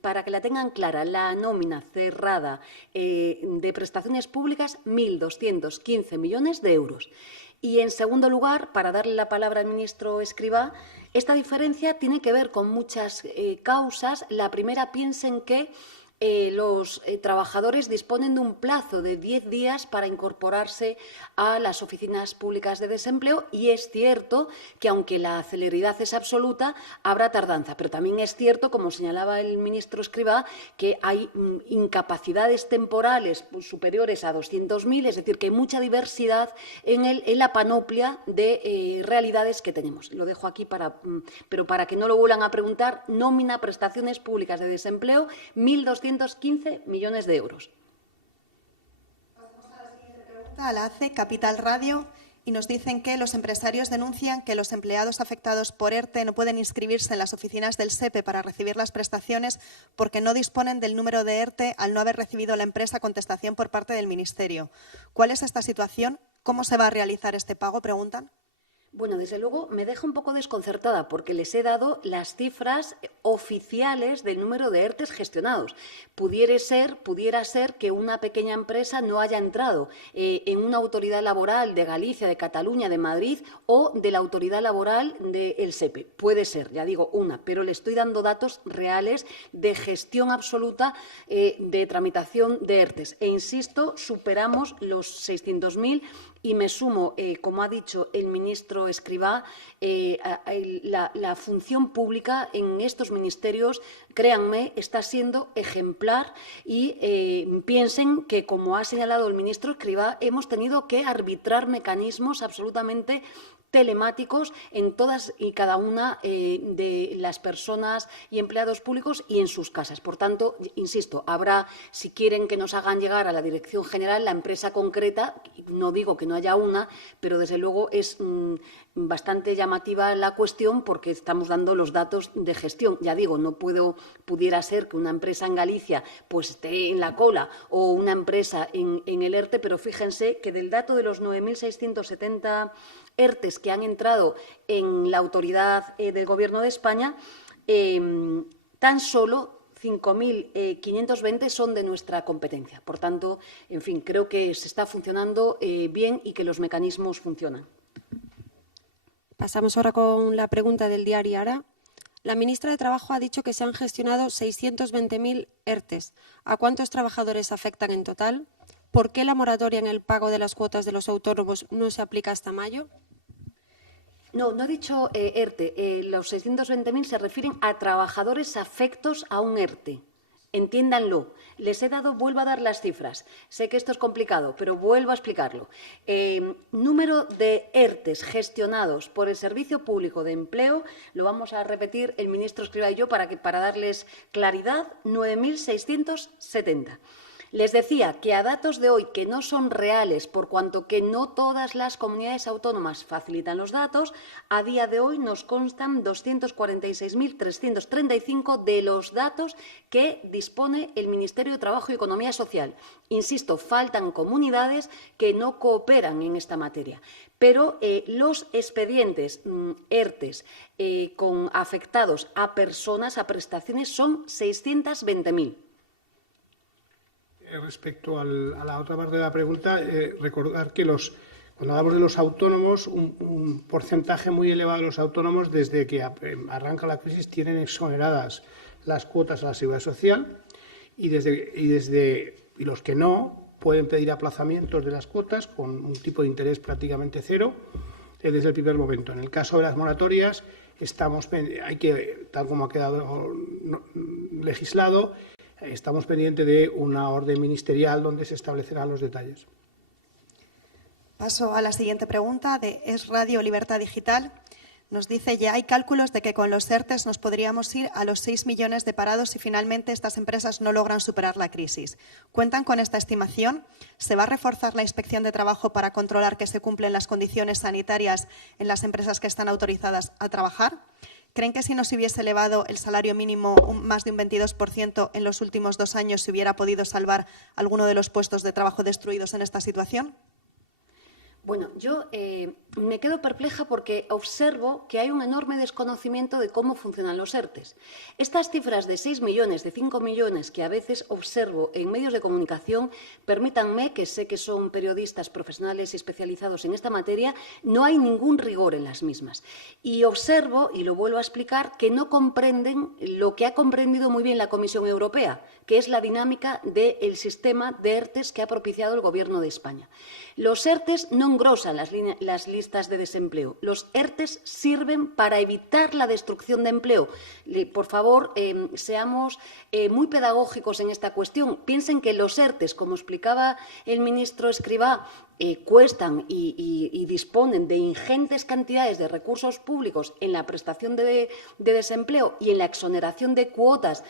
para que la tengan clara, la nómina cerrada de prestaciones públicas, 1.215 millones de euros. Y, en segundo lugar, para darle la palabra al ministro Escrivá, esta diferencia tiene que ver con muchas causas. La primera, piensen que los trabajadores disponen de un plazo de 10 días para incorporarse a las oficinas públicas de desempleo, y es cierto que, aunque la celeridad es absoluta, habrá tardanza. Pero también es cierto, como señalaba el ministro Escrivá, que hay incapacidades temporales superiores a 200.000, es decir, que hay mucha diversidad en la panoplia de realidades que tenemos. Lo dejo aquí, pero para que no lo vuelvan a preguntar: nómina, prestaciones públicas de desempleo, 1.215 millones de euros. Pasamos a la siguiente pregunta, a la ACE, Capital Radio. y nos dicen que los empresarios denuncian que los empleados afectados por ERTE no pueden inscribirse en las oficinas del SEPE para recibir las prestaciones porque no disponen del número de ERTE al no haber recibido la empresa contestación por parte del Ministerio. ¿Cuál es esta situación? ¿Cómo se va a realizar este pago?, preguntan. Bueno, desde luego me deja un poco desconcertada porque les he dado las cifras oficiales del número de ERTEs gestionados. Pudiera ser que una pequeña empresa no haya entrado en una autoridad laboral de Galicia, de Cataluña, de Madrid o de la autoridad laboral del SEPE. Puede ser, ya digo, una, pero le estoy dando datos reales de gestión absoluta de tramitación de ERTEs. E insisto, superamos los 600.000 y me sumo, como ha dicho el ministro Escrivá, la función pública en estos ministerios, créanme, está siendo ejemplar y piensen que, como ha señalado el ministro Escrivá, hemos tenido que arbitrar mecanismos absolutamente telemáticos en todas y cada una de las personas y empleados públicos y en sus casas. Por tanto, insisto, habrá, si quieren que nos hagan llegar a la Dirección General la empresa concreta, no digo que no haya una, pero desde luego es bastante llamativa la cuestión porque estamos dando los datos de gestión. Ya digo, pudiera ser que una empresa en Galicia pues esté en la cola o una empresa en el ERTE, pero fíjense que del dato de los 9.670 ERTEs que han entrado en la autoridad del Gobierno de España, tan solo 5.520 son de nuestra competencia. Por tanto, en fin, creo que se está funcionando bien y que los mecanismos funcionan. Pasamos ahora con la pregunta del diario Ara. La ministra de Trabajo ha dicho que se han gestionado 620.000 ERTEs. ¿A cuántos trabajadores afectan en total? ¿Por qué la moratoria en el pago de las cuotas de los autónomos no se aplica hasta mayo? No he dicho ERTE. Los 620.000 se refieren a trabajadores afectos a un ERTE. Entiéndanlo. Vuelvo a dar las cifras. Sé que esto es complicado, pero vuelvo a explicarlo. Número de ERTEs gestionados por el Servicio Público de Empleo, lo vamos a repetir el ministro Escrivá y yo para darles claridad, 9.670. Les decía que a datos de hoy, que no son reales, por cuanto que no todas las comunidades autónomas facilitan los datos, a día de hoy nos constan 246.335 de los datos que dispone el Ministerio de Trabajo y Economía Social. Insisto, faltan comunidades que no cooperan en esta materia. Pero los expedientes ERTES con afectados a personas, a prestaciones, son 620.000. Respecto a la otra parte de la pregunta, recordar que cuando hablamos de los autónomos, un porcentaje muy elevado de los autónomos, desde que arranca la crisis, tienen exoneradas las cuotas a la Seguridad Social y los que no pueden pedir aplazamientos de las cuotas con un tipo de interés prácticamente cero desde el primer momento. En el caso de las moratorias, tal como ha quedado legislado, estamos pendientes de una orden ministerial donde se establecerán los detalles. Paso a la siguiente pregunta de Es Radio Libertad Digital. Nos dice, ya hay cálculos de que con los ERTEs nos podríamos ir a los 6 millones de parados si finalmente estas empresas no logran superar la crisis. ¿Cuentan con esta estimación? ¿Se va a reforzar la inspección de trabajo para controlar que se cumplen las condiciones sanitarias en las empresas que están autorizadas a trabajar? ¿Creen que si no se hubiese elevado el salario mínimo más de un 22% en los últimos 2 años se hubiera podido salvar alguno de los puestos de trabajo destruidos en esta situación? Bueno, yo me quedo perpleja porque observo que hay un enorme desconocimiento de cómo funcionan los ERTEs. Estas cifras de 6 millones, de 5 millones que a veces observo en medios de comunicación, permítanme, que sé que son periodistas profesionales y especializados en esta materia, no hay ningún rigor en las mismas. Y observo, y lo vuelvo a explicar, que no comprenden lo que ha comprendido muy bien la Comisión Europea, que es la dinámica del sistema de ERTEs que ha propiciado el Gobierno de España. Los ERTEs no engrosan las listas de desempleo. Los ERTEs sirven para evitar la destrucción de empleo. Por favor, seamos muy pedagógicos en esta cuestión. Piensen que los ERTEs, como explicaba el ministro Escrivá, cuestan y disponen de ingentes cantidades de recursos públicos en la prestación de desempleo y en la exoneración de cuotas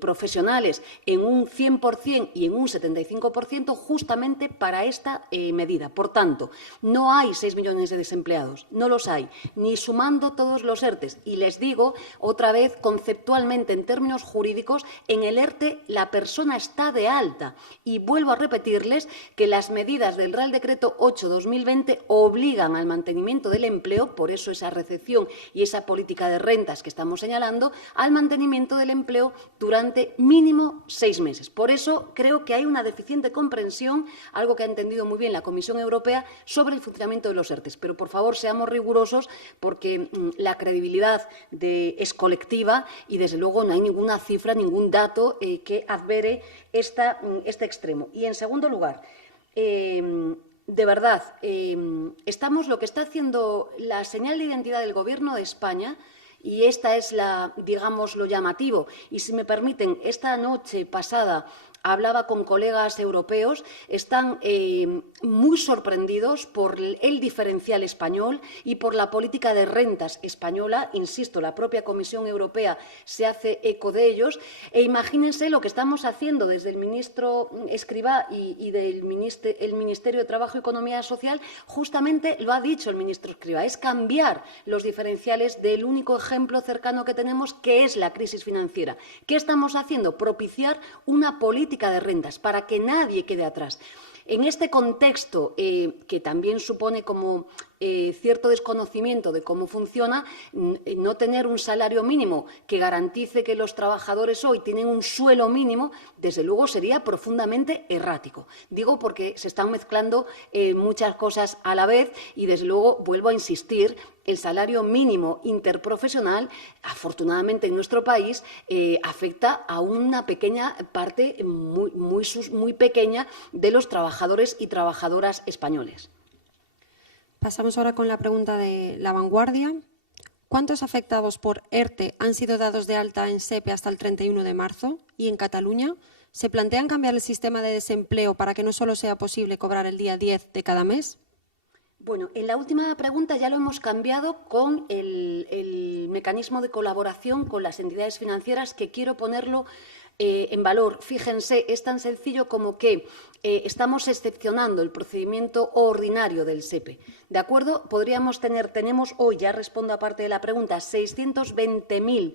profesionales en un 100% y en un 75% justamente para esta medida. Por tanto, no hay 6 millones de desempleados, no los hay, ni sumando todos los ERTEs. Y les digo otra vez, conceptualmente, en términos jurídicos, en el ERTE la persona está de alta. Y vuelvo a repetirles que las medidas del Real Decreto 8/2020 obligan al mantenimiento del empleo, por eso esa recepción y esa política de rentas que estamos señalando, al mantenimiento del empleo durante mínimo 6 meses. Por eso creo que hay una deficiente comprensión, algo que ha entendido muy bien la Comisión Europea, sobre el funcionamiento de los ERTEs. Pero, por favor, seamos rigurosos porque la credibilidad es colectiva y, desde luego, no hay ninguna cifra, ningún dato que advere este extremo. Y, en segundo lugar, de verdad, lo que está haciendo la señal de identidad del Gobierno de España, y esta es digamos, lo llamativo. Y, si me permiten, esta noche pasada hablaba con colegas europeos, están muy sorprendidos por el diferencial español y por la política de rentas española. Insisto, la propia Comisión Europea se hace eco de ellos. E imagínense lo que estamos haciendo desde el ministro Escrivá y del Ministerio de Trabajo y Economía Social. Justamente lo ha dicho el ministro Escrivá, es cambiar los diferenciales del único ejemplo cercano que tenemos, que es la crisis financiera. ¿Qué estamos haciendo? Propiciar una política de rentas para que nadie quede atrás. En este contexto, que también supone como cierto desconocimiento de cómo funciona, no tener un salario mínimo que garantice que los trabajadores hoy tienen un suelo mínimo, desde luego sería profundamente errático. Digo porque se están mezclando muchas cosas a la vez y, desde luego, vuelvo a insistir, el salario mínimo interprofesional, afortunadamente en nuestro país, afecta a una pequeña parte, muy pequeña, de los trabajadores y trabajadoras españoles. Pasamos ahora con la pregunta de La Vanguardia. ¿Cuántos afectados por ERTE han sido dados de alta en SEPE hasta el 31 de marzo? Y en Cataluña, ¿se plantean cambiar el sistema de desempleo para que no solo sea posible cobrar el día 10 de cada mes? Bueno, en la última pregunta ya lo hemos cambiado con el mecanismo de colaboración con las entidades financieras, que quiero ponerlo en valor. Fíjense, es tan sencillo como que estamos excepcionando el procedimiento ordinario del SEPE. ¿De acuerdo? Tenemos hoy, ya respondo a parte de la pregunta, 620.000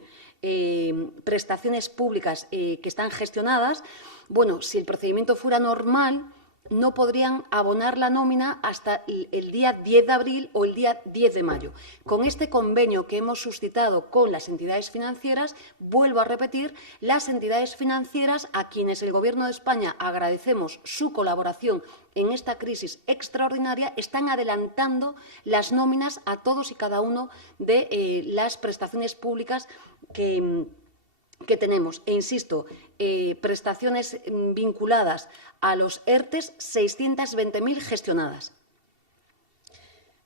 prestaciones públicas que están gestionadas. Bueno, si el procedimiento fuera normal, no podrían abonar la nómina hasta el día 10 de abril o el día 10 de mayo. Con este convenio que hemos suscitado con las entidades financieras, vuelvo a repetir, las entidades financieras, a quienes el Gobierno de España agradecemos su colaboración en esta crisis extraordinaria, están adelantando las nóminas a todos y cada uno de las prestaciones públicas que tenemos. E insisto, prestaciones vinculadas a los ERTEs, 620.000 gestionadas.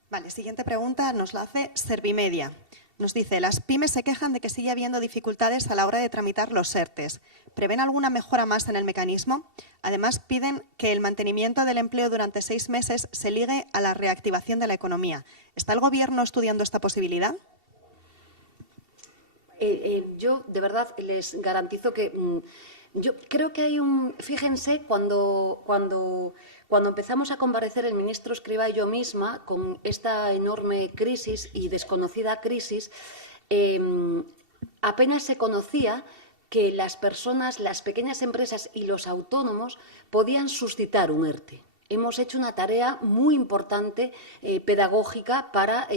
Vale, siguiente pregunta nos la hace Servimedia. Nos dice, las pymes se quejan de que sigue habiendo dificultades a la hora de tramitar los ERTEs. ¿Prevén alguna mejora más en el mecanismo? Además, piden que el mantenimiento del empleo durante 6 meses se ligue a la reactivación de la economía. ¿Está el Gobierno estudiando esta posibilidad? Yo, de verdad, les garantizo que yo creo que hay fíjense, cuando empezamos a comparecer el ministro Escrivá y yo misma con esta enorme crisis y desconocida crisis, apenas se conocía que las personas, las pequeñas empresas y los autónomos podían suscitar un ERTE. Hemos hecho una tarea muy importante, pedagógica, para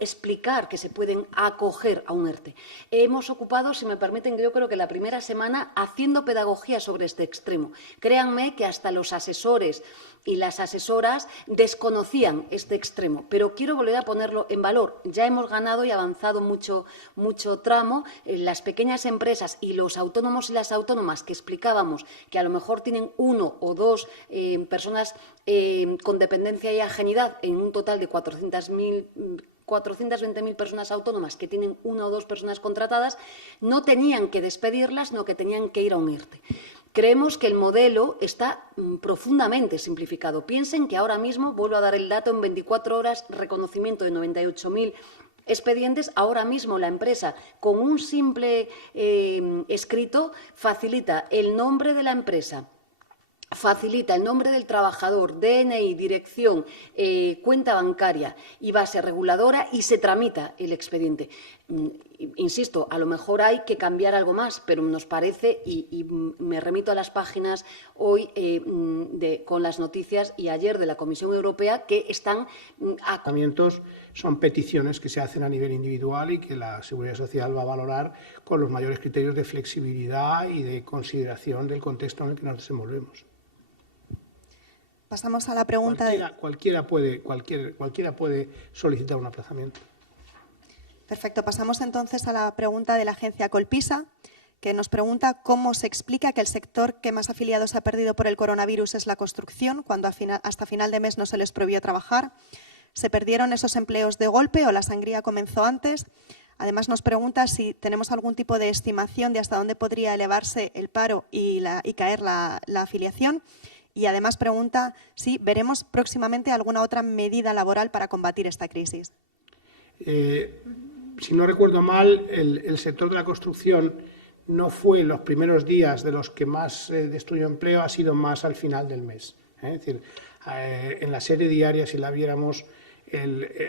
explicar que se pueden acoger a un ERTE. Hemos ocupado, si me permiten, yo creo que la primera semana haciendo pedagogía sobre este extremo. Créanme que hasta los asesores y las asesoras desconocían este extremo, pero quiero volver a ponerlo en valor. Ya hemos ganado y avanzado mucho tramo. Las pequeñas empresas y los autónomos y las autónomas que explicábamos que a lo mejor tienen 1 o 2 personas con dependencia y ajenidad, en un total de 420.000 personas autónomas que tienen 1 o 2 personas contratadas, no tenían que despedirlas, sino que tenían que ir a un ERTE. Creemos que el modelo está profundamente simplificado. Piensen que ahora mismo, vuelvo a dar el dato, en 24 horas, reconocimiento de 98.000 expedientes. Ahora mismo la empresa, con un simple escrito, facilita el nombre de la empresa, facilita el nombre del trabajador, DNI, dirección, cuenta bancaria y base reguladora y se tramita el expediente. Insisto, a lo mejor hay que cambiar algo más, pero nos parece, y me remito a las páginas hoy con las noticias y ayer de la Comisión Europea, que están... Son peticiones que se hacen a nivel individual y que la Seguridad Social va a valorar con los mayores criterios de flexibilidad y de consideración del contexto en el que nos desenvolvemos. Pasamos a la pregunta cualquiera puede solicitar un aplazamiento. Perfecto. Pasamos entonces a la pregunta de la agencia Colpisa, que nos pregunta cómo se explica que el sector que más afiliados ha perdido por el coronavirus es la construcción, cuando hasta final de mes no se les prohibió trabajar. ¿Se perdieron esos empleos de golpe o la sangría comenzó antes? Además, nos pregunta si tenemos algún tipo de estimación de hasta dónde podría elevarse el paro y caer la afiliación. Y además pregunta si veremos próximamente alguna otra medida laboral para combatir esta crisis. Si no recuerdo mal, el sector de la construcción no fue en los primeros días de los que más destruyó empleo, ha sido más al final del mes. Es decir, en la serie diaria, si la viéramos,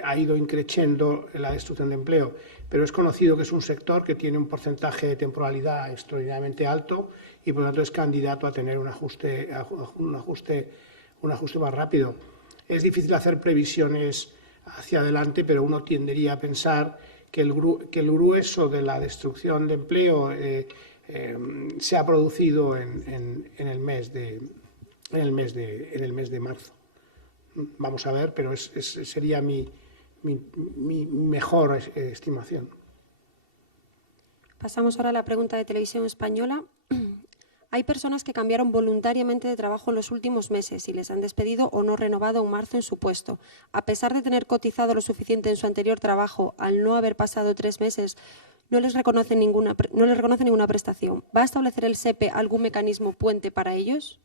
ha ido increciendo la destrucción de empleo, pero es conocido que es un sector que tiene un porcentaje de temporalidad extraordinariamente alto y por lo tanto es candidato a tener un ajuste más rápido. Es difícil hacer previsiones hacia adelante, pero uno tendería a pensar que el grueso de la destrucción de empleo se ha producido en el mes de marzo. Vamos a ver, pero sería mi mejor estimación. Pasamos ahora a la pregunta de Televisión Española. Hay personas que cambiaron voluntariamente de trabajo en los últimos meses y les han despedido o no renovado en marzo en su puesto. A pesar de tener cotizado lo suficiente en su anterior trabajo, al no haber pasado 3 meses, no les reconoce ninguna prestación. ¿Va a establecer el SEPE algún mecanismo puente para ellos?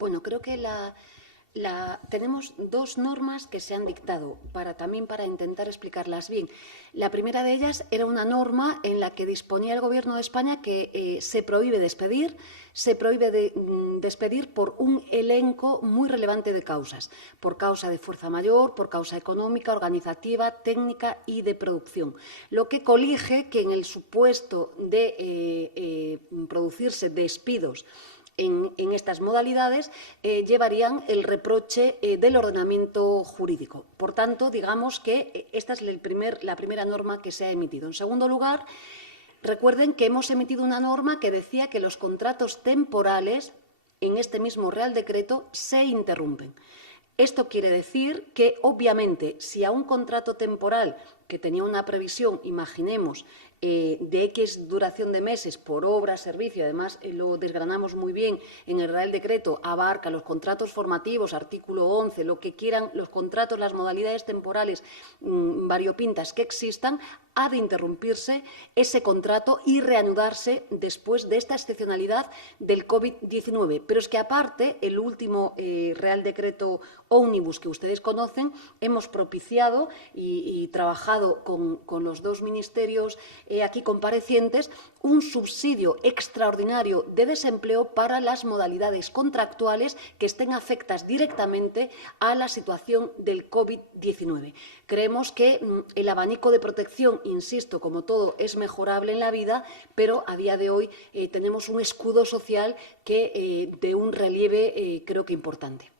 Bueno, creo que tenemos 2 normas que se han dictado también para intentar explicarlas bien. La primera de ellas era una norma en la que disponía el Gobierno de España que se prohíbe despedir por un elenco muy relevante de causas, por causa de fuerza mayor, por causa económica, organizativa, técnica y de producción, lo que colige que en el supuesto de producirse despidos en estas modalidades llevarían el reproche del ordenamiento jurídico. Por tanto, digamos que esta es la primera norma que se ha emitido. En segundo lugar, recuerden que hemos emitido una norma que decía que los contratos temporales en este mismo Real Decreto se interrumpen. Esto quiere decir que, obviamente, si a un contrato temporal que tenía una previsión, imaginemos, de X duración de meses por obra, servicio, además lo desgranamos muy bien en el Real Decreto, abarca los contratos formativos, artículo 11, lo que quieran, los contratos, las modalidades temporales variopintas que existan, ha de interrumpirse ese contrato y reanudarse después de esta excepcionalidad del COVID-19. Pero es que aparte, el último Real Decreto Ómnibus que ustedes conocen, hemos propiciado y trabajado con los 2 ministerios aquí comparecientes un subsidio extraordinario de desempleo para las modalidades contractuales que estén afectadas directamente a la situación del COVID-19. Creemos que el abanico de protección, insisto, como todo, es mejorable en la vida, pero a día de hoy tenemos un escudo social que de un relieve creo que importante.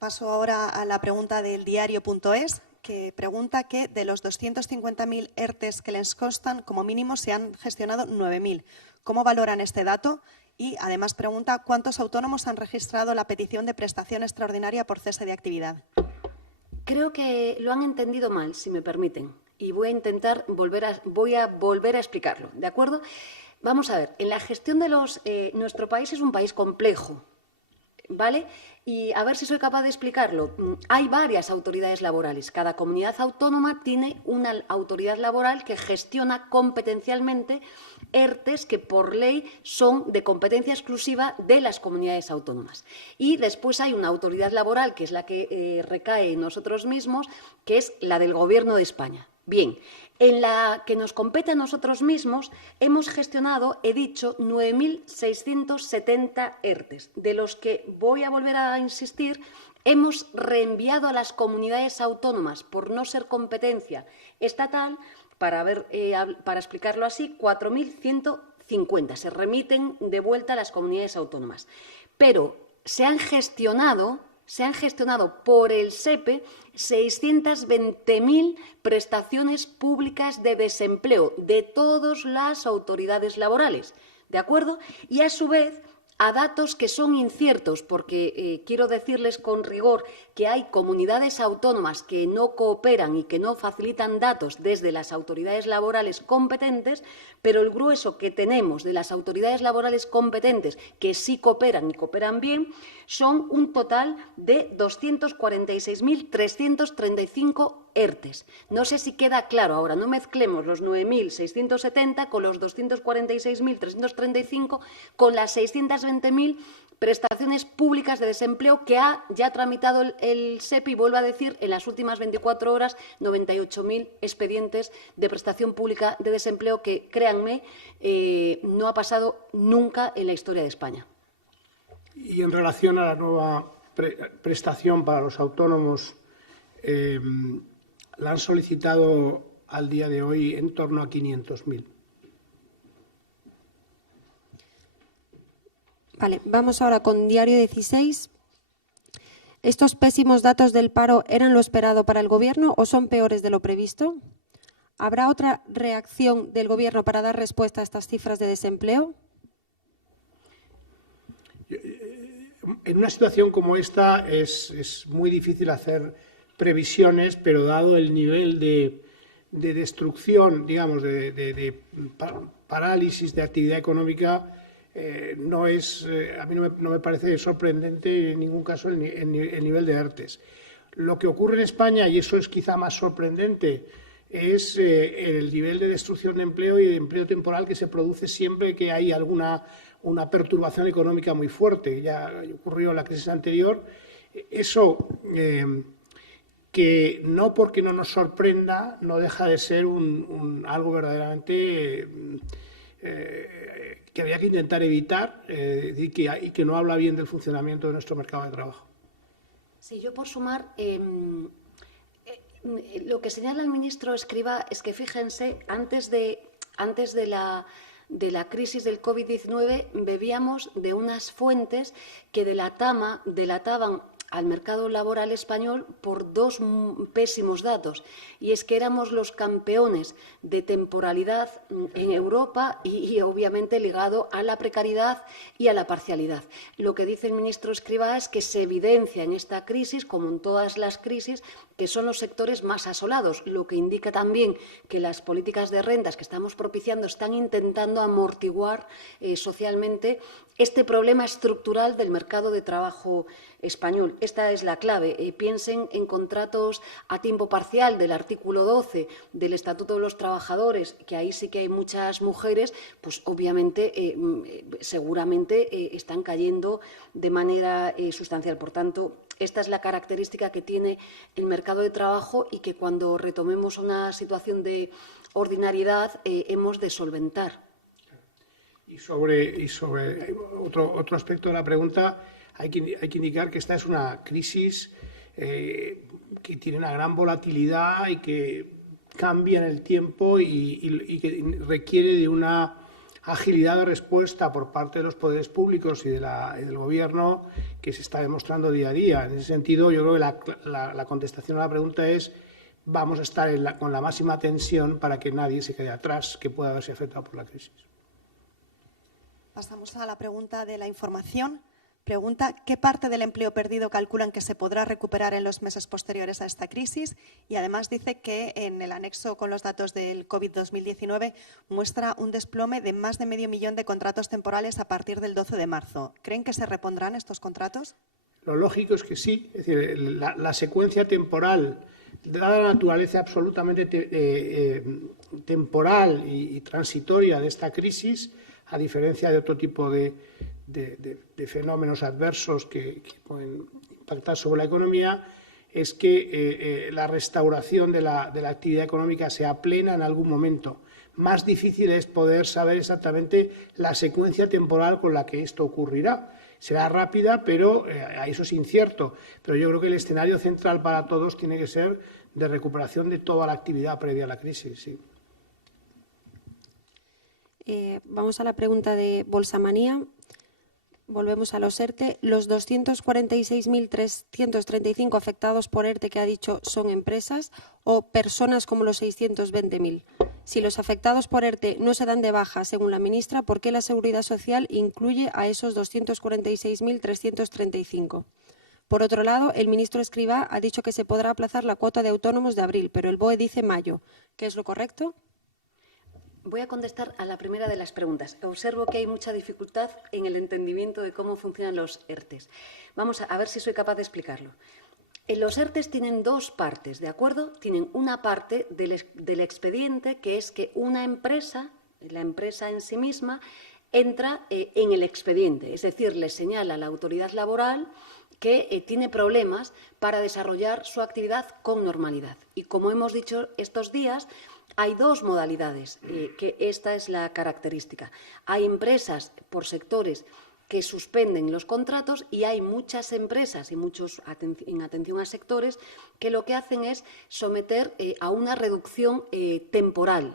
Paso ahora a la pregunta del diario.es, que pregunta que de los 250.000 ERTEs que les constan, como mínimo se han gestionado 9.000. ¿Cómo valoran este dato? Y además pregunta cuántos autónomos han registrado la petición de prestación extraordinaria por cese de actividad. Creo que lo han entendido mal, si me permiten, y voy a volver a explicarlo, ¿de acuerdo? Vamos a ver, en la gestión de nuestro país es un país complejo, ¿vale? Y a ver si soy capaz de explicarlo. Hay varias autoridades laborales. Cada comunidad autónoma tiene una autoridad laboral que gestiona competencialmente ERTEs que por ley son de competencia exclusiva de las comunidades autónomas. Y después hay una autoridad laboral, que es la que recae en nosotros mismos, que es la del Gobierno de España. Bien, en la que nos compete a nosotros mismos hemos gestionado, he dicho, 9.670 ERTEs, de los que, voy a volver a insistir, hemos reenviado a las comunidades autónomas, por no ser competencia estatal, para explicarlo así, 4.150. Se remiten de vuelta a las comunidades autónomas. Pero se han gestionado por el SEPE 620.000 prestaciones públicas de desempleo de todas las autoridades laborales, ¿de acuerdo? Y a su vez a datos que son inciertos, porque quiero decirles con rigor que hay comunidades autónomas que no cooperan y que no facilitan datos desde las autoridades laborales competentes, pero el grueso que tenemos de las autoridades laborales competentes que sí cooperan y cooperan bien son un total de 246.335 ERTEs. No sé si queda claro ahora, no mezclemos los 9.670 con los 246.335 con las 620.000 prestaciones públicas de desempleo que ha ya tramitado el SEPE, y vuelvo a decir, en las últimas 24 horas, 98.000 expedientes de prestación pública de desempleo que, créanme, no ha pasado nunca en la historia de España. Y en relación a la nueva prestación para los autónomos, la han solicitado al día de hoy en torno a 500.000. Vale, vamos ahora con Diario 16. ¿Estos pésimos datos del paro eran lo esperado para el Gobierno o son peores de lo previsto? ¿Habrá otra reacción del Gobierno para dar respuesta a estas cifras de desempleo? En una situación como esta es muy difícil hacer previsiones, pero dado el nivel de destrucción, digamos, de parálisis de actividad económica, a mí no me parece sorprendente en ningún caso el nivel de ERTEs. Lo que ocurre en España, y eso es quizá más sorprendente, es el nivel de destrucción de empleo y de empleo temporal que se produce siempre que hay una perturbación económica muy fuerte. Ya ocurrió en la crisis anterior. Eso, que no porque no nos sorprenda, no deja de ser algo verdaderamente que había que intentar evitar y que no habla bien del funcionamiento de nuestro mercado de trabajo. Sí, yo por sumar, lo que señala el ministro Escrivá es que, fíjense, antes de la crisis del COVID-19 bebíamos de unas fuentes que delataban al mercado laboral español por dos pésimos datos, y es que éramos los campeones de temporalidad en Europa y obviamente ligado a la precariedad y a la parcialidad. Lo que dice el ministro Escrivá es que se evidencia en esta crisis, como en todas las crisis, que son los sectores más asolados, lo que indica también que las políticas de rentas que estamos propiciando están intentando amortiguar socialmente este problema estructural del mercado de trabajo español. Esta es la clave. Piensen en contratos a tiempo parcial del artículo 12 del Estatuto de los Trabajadores, que ahí sí que hay muchas mujeres, pues obviamente, seguramente están cayendo de manera sustancial. Por tanto, esta es la característica que tiene el mercado de trabajo y que cuando retomemos una situación de ordinariedad hemos de solventar. Y sobre otro aspecto de la pregunta, hay que indicar que esta es una crisis que tiene una gran volatilidad y que cambia en el tiempo y que requiere de una agilidad de respuesta por parte de los poderes públicos y del Gobierno que se está demostrando día a día. En ese sentido, yo creo que la contestación a la pregunta es: vamos a estar con la máxima tensión para que nadie se quede atrás que pueda verse afectado por la crisis. Pasamos a la pregunta de la información. Pregunta: ¿qué parte del empleo perdido calculan que se podrá recuperar en los meses posteriores a esta crisis? Y además dice que en el anexo con los datos del COVID 2019 muestra un desplome de más de 500.000 de contratos temporales a partir del 12 de marzo. ¿Creen que se repondrán estos contratos? Lo lógico es que sí. Es decir, la secuencia temporal dada la naturaleza absolutamente temporal y transitoria de esta crisis, a diferencia de otro tipo de fenómenos adversos que pueden impactar sobre la economía, es que la restauración de la actividad económica sea plena en algún momento. Más difícil es poder saber exactamente la secuencia temporal con la que esto ocurrirá. Será rápida, pero eso es incierto. Pero yo creo que el escenario central para todos tiene que ser de recuperación de toda la actividad previa a la crisis. Sí. Vamos a la pregunta de Bolsamanía. Volvemos a los ERTE. Los 246.335 afectados por ERTE que ha dicho son empresas o personas como los 620.000. Si los afectados por ERTE no se dan de baja, según la ministra, ¿por qué la Seguridad Social incluye a esos 246.335? Por otro lado, el ministro Escrivá ha dicho que se podrá aplazar la cuota de autónomos de abril, pero el BOE dice mayo. ¿Qué es lo correcto? Voy a contestar a la primera de las preguntas. Observo que hay mucha dificultad en el entendimiento de cómo funcionan los ERTEs. Vamos a ver si soy capaz de explicarlo. Los ERTEs tienen dos partes, ¿de acuerdo? Tienen una parte del expediente, que es que una empresa, la empresa en sí misma, entra en el expediente, es decir, le señala a la autoridad laboral que tiene problemas para desarrollar su actividad con normalidad. Y como hemos dicho estos días, hay dos modalidades, que esta es la característica. Hay empresas por sectores que suspenden los contratos y hay muchas empresas y muchos en atención a sectores que lo que hacen es someter a una reducción temporal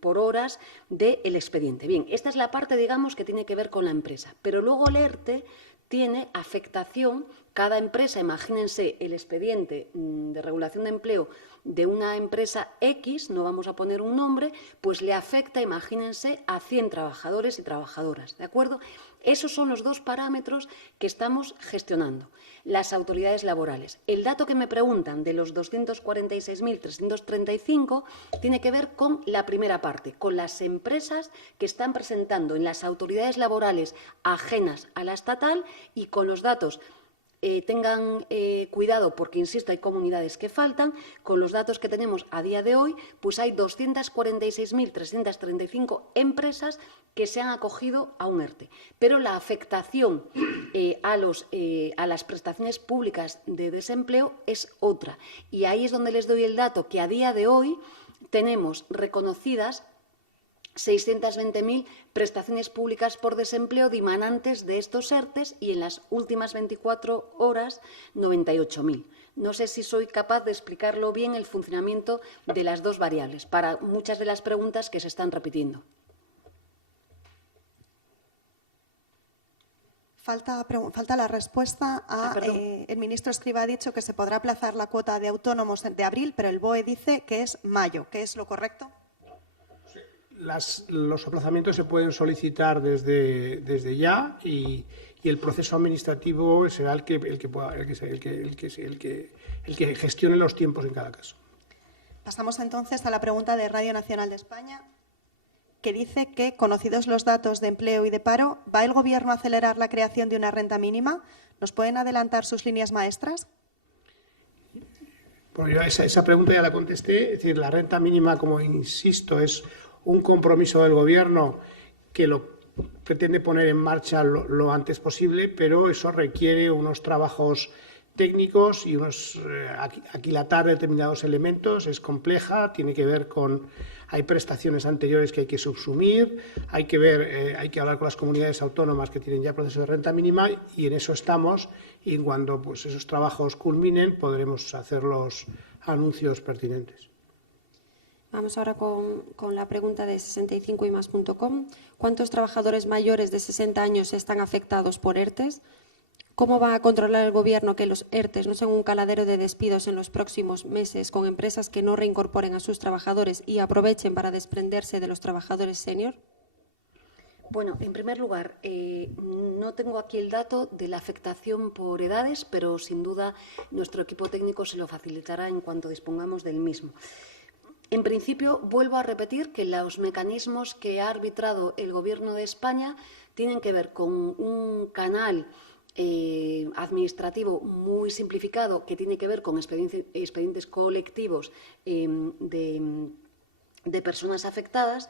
por horas del expediente. Bien, esta es la parte, digamos, que tiene que ver con la empresa. Pero luego el ERTE tiene afectación. Cada empresa, imagínense el expediente de regulación de empleo de una empresa X, no vamos a poner un nombre, pues le afecta, imagínense, a 100 trabajadores y trabajadoras, ¿de acuerdo? Esos son los dos parámetros que estamos gestionando, las autoridades laborales. El dato que me preguntan de los 246.335 tiene que ver con la primera parte, con las empresas que están presentando en las autoridades laborales ajenas a la estatal y con los datos. Tengan cuidado porque, insisto, hay comunidades que faltan. Con los datos que tenemos a día de hoy, pues hay 246.335 empresas que se han acogido a un ERTE. Pero la afectación a las prestaciones públicas de desempleo es otra. Y ahí es donde les doy el dato que a día de hoy tenemos reconocidas 620.000 prestaciones públicas por desempleo dimanantes de estos ERTEs y en las últimas 24 horas 98.000. No sé si soy capaz de explicarlo bien el funcionamiento de las dos variables para muchas de las preguntas que se están repitiendo. Falta la respuesta a… el ministro Escrivá ha dicho que se podrá aplazar la cuota de autónomos de abril, pero el BOE dice que es mayo. ¿Qué es lo correcto? Los aplazamientos se pueden solicitar desde ya y el proceso administrativo será el que gestione los tiempos en cada caso. Pasamos entonces a la pregunta de Radio Nacional de España, que dice que, conocidos los datos de empleo y de paro, ¿va el Gobierno a acelerar la creación de una renta mínima? ¿Nos pueden adelantar sus líneas maestras? Bueno, yo esa pregunta ya la contesté. Es decir, la renta mínima, como insisto, es un compromiso del Gobierno que lo pretende poner en marcha lo antes posible, pero eso requiere unos trabajos técnicos y aquilatar determinados elementos. Es compleja, tiene que ver con… Hay prestaciones anteriores que hay que subsumir, hay que hablar con las comunidades autónomas que tienen ya procesos de renta mínima y en eso estamos, y cuando pues, esos trabajos culminen podremos hacer los anuncios pertinentes. Vamos ahora con la pregunta de 65ymas.com. ¿Cuántos trabajadores mayores de 60 años están afectados por ERTEs? ¿Cómo va a controlar el Gobierno que los ERTEs no sean un caladero de despidos en los próximos meses con empresas que no reincorporen a sus trabajadores y aprovechen para desprenderse de los trabajadores senior? Bueno, en primer lugar, no tengo aquí el dato de la afectación por edades, pero sin duda nuestro equipo técnico se lo facilitará en cuanto dispongamos del mismo. En principio, vuelvo a repetir que los mecanismos que ha arbitrado el Gobierno de España tienen que ver con un canal administrativo muy simplificado que tiene que ver con expedientes colectivos de personas afectadas,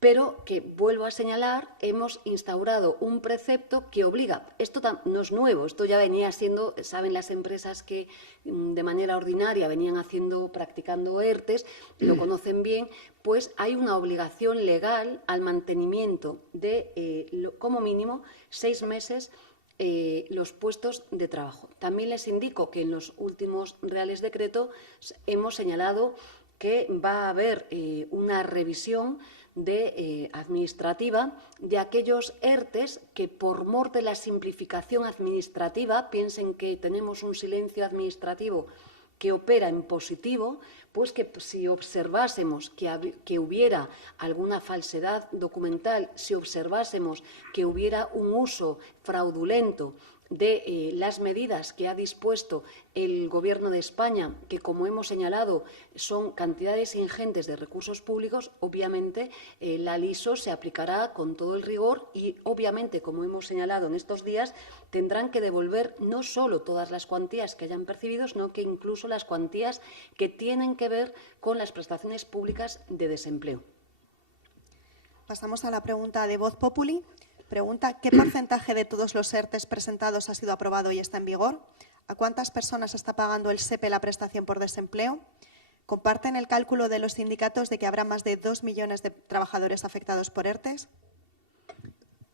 pero que, vuelvo a señalar, hemos instaurado un precepto que obliga. Esto no es nuevo, esto ya venía siendo, saben las empresas que de manera ordinaria venían practicando ERTES, lo conocen bien, pues hay una obligación legal al mantenimiento de, como mínimo, 6 meses los puestos de trabajo. También les indico que en los últimos Reales Decretos hemos señalado que va a haber una revisión administrativa de aquellos ERTES que, por mor de la simplificación administrativa, piensen que tenemos un silencio administrativo que opera en positivo, pues que si observásemos que hubiera alguna falsedad documental, si observásemos que hubiera un uso fraudulento de las medidas que ha dispuesto el Gobierno de España, que, como hemos señalado, son cantidades ingentes de recursos públicos, obviamente la LISO se aplicará con todo el rigor y, obviamente, como hemos señalado en estos días, tendrán que devolver no solo todas las cuantías que hayan percibido, sino que incluso las cuantías que tienen que ver con las prestaciones públicas de desempleo. Pasamos a la pregunta de Voz Populi. Pregunta, ¿qué porcentaje de todos los ERTES presentados ha sido aprobado y está en vigor? ¿A cuántas personas está pagando el SEPE la prestación por desempleo? ¿Comparten el cálculo de los sindicatos de que habrá más de 2 millones de trabajadores afectados por ERTES?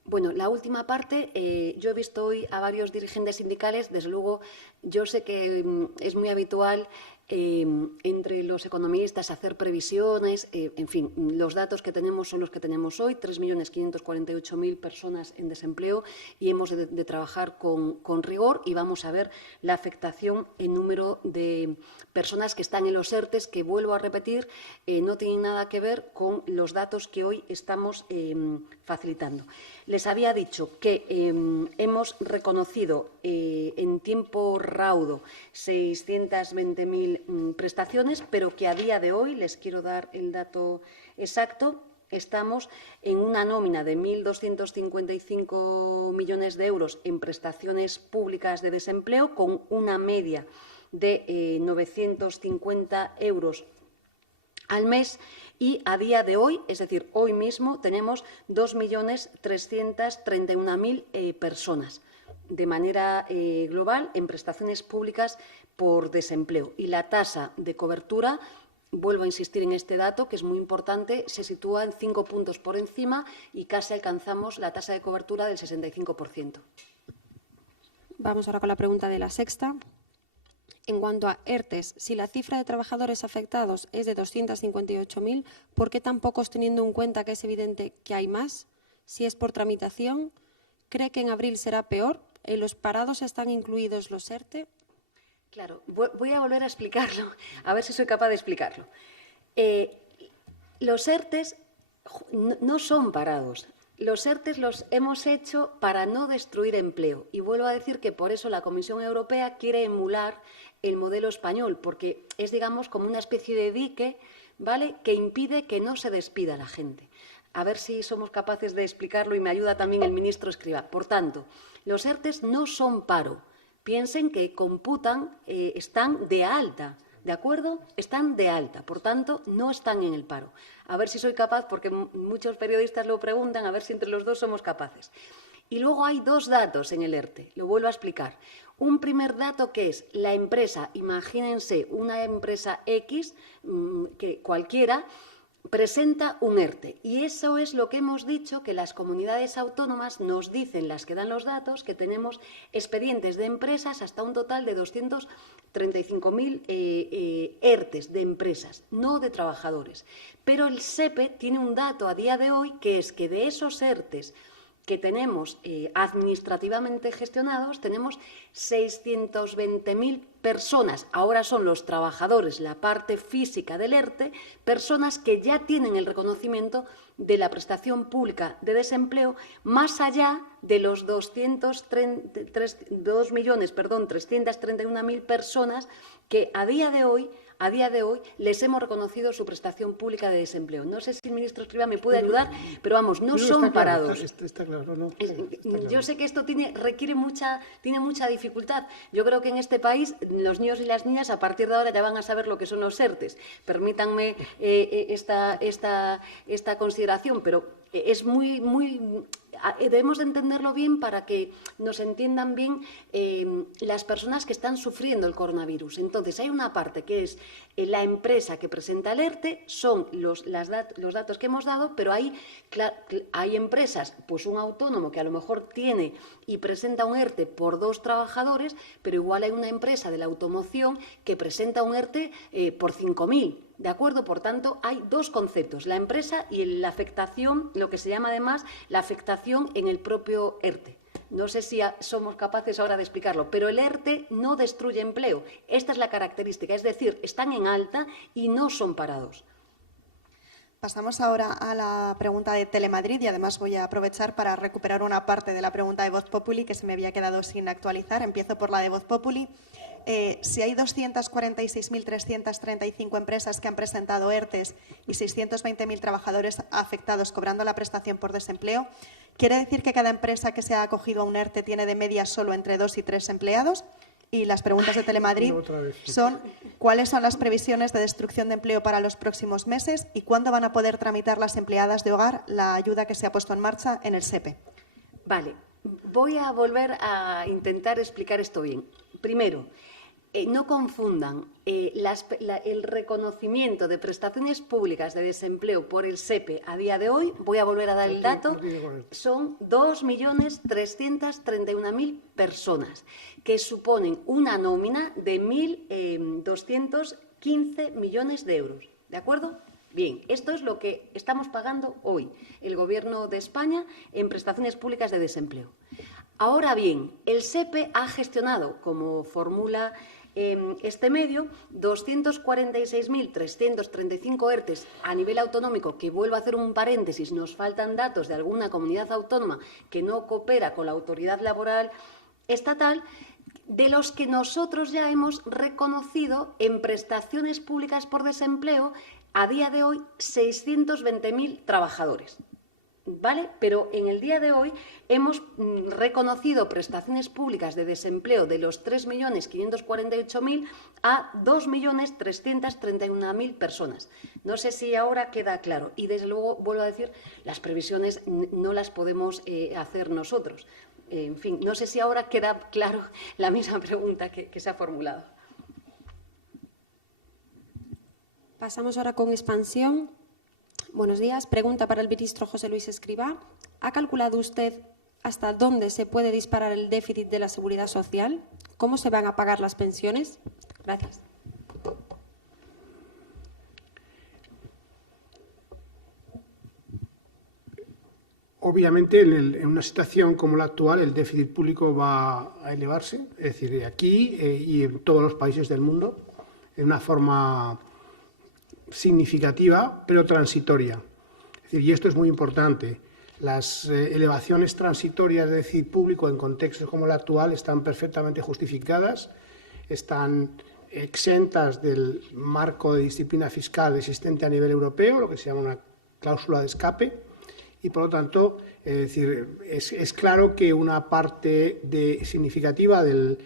Bueno, la última parte, yo he visto hoy a varios dirigentes sindicales. Desde luego, yo sé que es muy habitual entre los economistas hacer previsiones. En fin, los datos que tenemos son los que tenemos hoy, 3.548.000 personas en desempleo, y hemos de trabajar con rigor, y vamos a ver la afectación en número de personas que están en los ERTES, que, vuelvo a repetir, no tienen nada que ver con los datos que hoy estamos facilitando. Les había dicho que hemos reconocido en tiempo raudo 620.000 prestaciones, pero que a día de hoy, les quiero dar el dato exacto, estamos en una nómina de 1.255 millones de euros en prestaciones públicas de desempleo, con una media de 950 euros al mes, y a día de hoy, es decir, hoy mismo, tenemos 2.331.000 personas de manera global en prestaciones públicas por desempleo. Y la tasa de cobertura, vuelvo a insistir en este dato, que es muy importante, se sitúa en 5 puntos por encima y casi alcanzamos la tasa de cobertura del 65%. Vamos ahora con la pregunta de La Sexta. En cuanto a ERTES, si la cifra de trabajadores afectados es de 258.000, ¿por qué tan pocos, teniendo en cuenta que es evidente que hay más? Si es por tramitación, ¿cree que en abril será peor? ¿En los parados están incluidos los ERTE? Claro, voy a volver a explicarlo, a ver si soy capaz de explicarlo. Los ERTES no son parados. Los ERTES los hemos hecho para no destruir empleo. Y vuelvo a decir que por eso la Comisión Europea quiere emular el modelo español, porque es, digamos, como una especie de dique, ¿vale?, que impide que no se despida a la gente. A ver si somos capaces de explicarlo, y me ayuda también el ministro Escrivá. Por tanto, los ERTES no son paro. Piensen que computan, están de alta, ¿de acuerdo? Están de alta, por tanto, no están en el paro. A ver si soy capaz, porque muchos periodistas lo preguntan, a ver si entre los dos somos capaces. Y luego hay 2 datos en el ERTE, lo vuelvo a explicar. Un primer dato, que es la empresa, imagínense una empresa X, que cualquiera, presenta un ERTE, y eso es lo que hemos dicho, que las comunidades autónomas nos dicen, las que dan los datos, que tenemos expedientes de empresas hasta un total de 235.000 ERTES de empresas, no de trabajadores. Pero el SEPE tiene un dato a día de hoy, que es que de esos ERTES que tenemos administrativamente gestionados, tenemos 620.000 personas, ahora son los trabajadores, la parte física del ERTE, personas que ya tienen el reconocimiento de la prestación pública de desempleo, más allá de los 2.331.000 personas que a día de hoy a día de hoy les hemos reconocido su prestación pública de desempleo. No sé si el ministro Escrivá me puede ayudar, pero vamos, no son parados. Está claro, ¿no? Yo sé que esto tiene mucha dificultad. Yo creo que en este país los niños y las niñas a partir de ahora ya van a saber lo que son los ERTEs. Permítanme esta consideración, pero es debemos de entenderlo bien para que nos entiendan bien las personas que están sufriendo el coronavirus. Entonces, hay una parte que es la empresa que presenta el ERTE, son los datos que hemos dado, pero hay empresas, pues un autónomo que a lo mejor tiene y presenta un ERTE por 2 trabajadores, pero igual hay una empresa de la automoción que presenta un ERTE por 5.000. ¿De acuerdo? Por tanto, hay 2 conceptos, la empresa y la afectación, lo que se llama además la afectación en el propio ERTE. No sé si somos capaces ahora de explicarlo, pero el ERTE no destruye empleo. Esta es la característica, es decir, están en alta y no son parados. Pasamos ahora a la pregunta de Telemadrid y además voy a aprovechar para recuperar una parte de la pregunta de Voz Populi que se me había quedado sin actualizar. Empiezo por la de Voz Populi. Si hay 246.335 empresas que han presentado ERTEs y 620.000 trabajadores afectados cobrando la prestación por desempleo, ¿quiere decir que cada empresa que se ha acogido a un ERTE tiene de media solo entre 2 y 3 empleados? Y las preguntas de Telemadrid son: ¿cuáles son las previsiones de destrucción de empleo para los próximos meses y cuándo van a poder tramitar las empleadas de hogar la ayuda que se ha puesto en marcha en el SEPE? Vale, voy a volver a intentar explicar esto bien. Primero, no confundan el reconocimiento de prestaciones públicas de desempleo por el SEPE a día de hoy. Voy a volver a dar el dato. Son 2.331.000 personas, que suponen una nómina de 1.215 millones de euros. ¿De acuerdo? Bien, esto es lo que estamos pagando hoy el Gobierno de España en prestaciones públicas de desempleo. Ahora bien, el SEPE ha gestionado, como formula este medio, 246.335 ERTEs a nivel autonómico, que vuelvo a hacer un paréntesis, nos faltan datos de alguna comunidad autónoma que no coopera con la autoridad laboral estatal, de los que nosotros ya hemos reconocido en prestaciones públicas por desempleo a día de hoy 620.000 trabajadores. ¿Vale? Pero en el día de hoy hemos reconocido prestaciones públicas de desempleo de los 3.548.000 a 2.331.000 personas. No sé si ahora queda claro. Y desde luego, vuelvo a decir, las previsiones no las podemos hacer nosotros. En fin, no sé si ahora queda claro la misma pregunta que se ha formulado. Pasamos ahora con Expansión. Buenos días. Pregunta para el ministro José Luis Escrivá. ¿Ha calculado usted hasta dónde se puede disparar el déficit de la Seguridad Social? ¿Cómo se van a pagar las pensiones? Gracias. Obviamente, en una situación como la actual, el déficit público va a elevarse, es decir, aquí y en todos los países del mundo, de una forma significativa, pero transitoria. Es decir, y esto es muy importante. Las elevaciones transitorias de déficit público en contextos como el actual están perfectamente justificadas, están exentas del marco de disciplina fiscal existente a nivel europeo, lo que se llama una cláusula de escape, y por lo tanto, es claro que una parte significativa del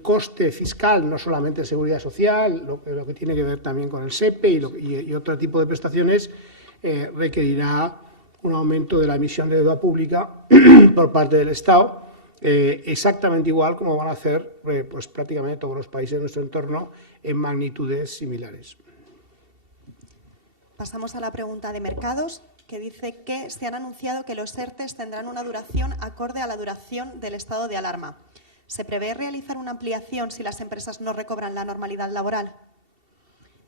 coste fiscal, no solamente de seguridad social, lo que tiene que ver también con el SEPE y otro tipo de prestaciones, requerirá un aumento de la emisión de deuda pública por parte del Estado, exactamente igual como van a hacer pues, prácticamente todos los países de nuestro entorno en magnitudes similares. Pasamos a la pregunta de Mercados, que dice que se han anunciado que los ERTEs tendrán una duración acorde a la duración del estado de alarma. ¿Se prevé realizar una ampliación si las empresas no recobran la normalidad laboral?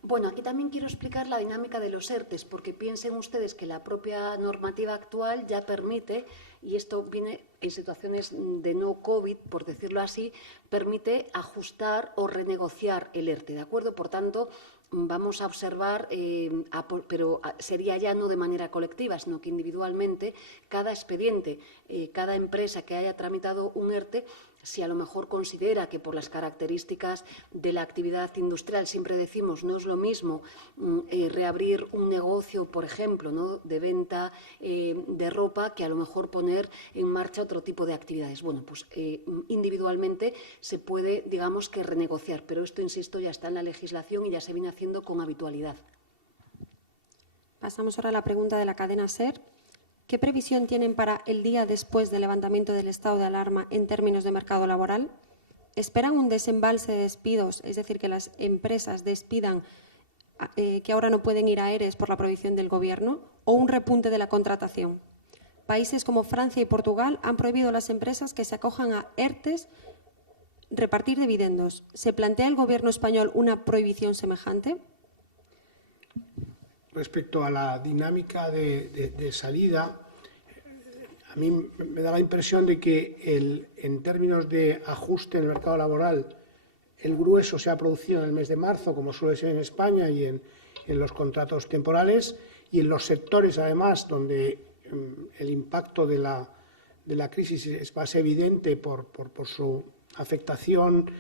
Bueno, aquí también quiero explicar la dinámica de los ERTEs, porque piensen ustedes que la propia normativa actual ya permite y esto viene en situaciones de no COVID, por decirlo así, permite ajustar o renegociar el ERTE, ¿de acuerdo? Por tanto, vamos a observar, pero sería ya no de manera colectiva, sino que individualmente cada expediente, cada empresa que haya tramitado un ERTE, si a lo mejor considera que por las características de la actividad industrial, siempre decimos, no es lo mismo reabrir un negocio, por ejemplo, ¿no?, de venta de ropa, que a lo mejor poner en marcha otro tipo de actividades. Bueno, pues individualmente se puede, digamos, que renegociar, pero esto, insisto, ya está en la legislación y ya se viene haciendo con habitualidad. Pasamos ahora a la pregunta de la cadena SER. ¿Qué previsión tienen para el día después del levantamiento del estado de alarma en términos de mercado laboral? ¿Esperan un desembalse de despidos, es decir, que las empresas despidan que ahora no pueden ir a ERES por la prohibición del Gobierno, o un repunte de la contratación? Países como Francia y Portugal han prohibido a las empresas que se acojan a ERTES repartir dividendos. ¿Se plantea el Gobierno español una prohibición semejante? Respecto a la dinámica de salida, a mí me da la impresión de que en términos de ajuste en el mercado laboral, el grueso se ha producido en el mes de marzo, como suele ser en España, y en los contratos temporales, y en los sectores, además, donde el impacto de la crisis es más evidente por su afectación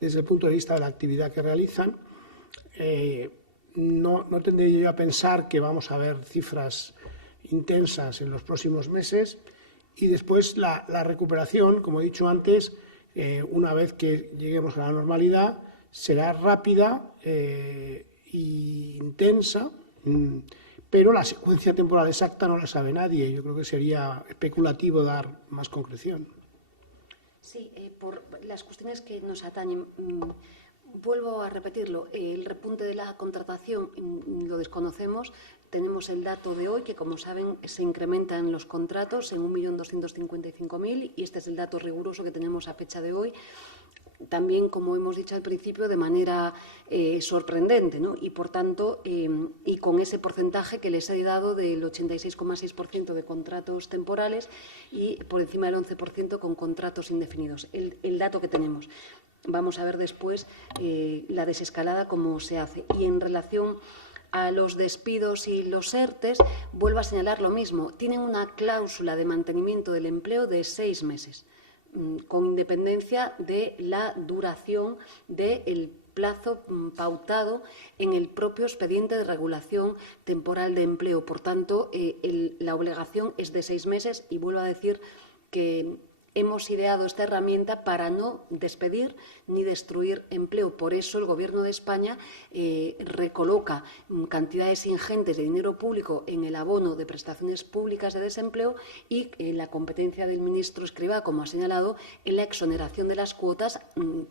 desde el punto de vista de la actividad que realizan. No tendría yo a pensar que vamos a ver cifras intensas en los próximos meses, y después la recuperación, como he dicho antes, una vez que lleguemos a la normalidad, será rápida e intensa, pero la secuencia temporal exacta no la sabe nadie. Yo creo que sería especulativo dar más concreción. Sí, por las cuestiones que nos atañen. Vuelvo a repetirlo, el repunte de la contratación lo desconocemos. Tenemos el dato de hoy, que como saben se incrementan los contratos en 1.255.000, y este es el dato riguroso que tenemos a fecha de hoy. También, como hemos dicho al principio, de manera sorprendente, ¿no? Y por tanto, y con ese porcentaje que les he dado del 86,6% de contratos temporales y por encima del 11% con contratos indefinidos. El dato que tenemos. Vamos a ver después la desescalada, cómo se hace. Y en relación a los despidos y los ERTES, vuelvo a señalar lo mismo. Tienen una cláusula de mantenimiento del empleo de 6 meses, con independencia de la duración del plazo pautado en el propio expediente de regulación temporal de empleo. Por tanto, la obligación es de 6 meses, y vuelvo a decir que hemos ideado esta herramienta para no despedir ni destruir empleo. Por eso el Gobierno de España recoloca cantidades ingentes de dinero público en el abono de prestaciones públicas de desempleo, y la competencia del ministro Escrivá, como ha señalado, en la exoneración de las cuotas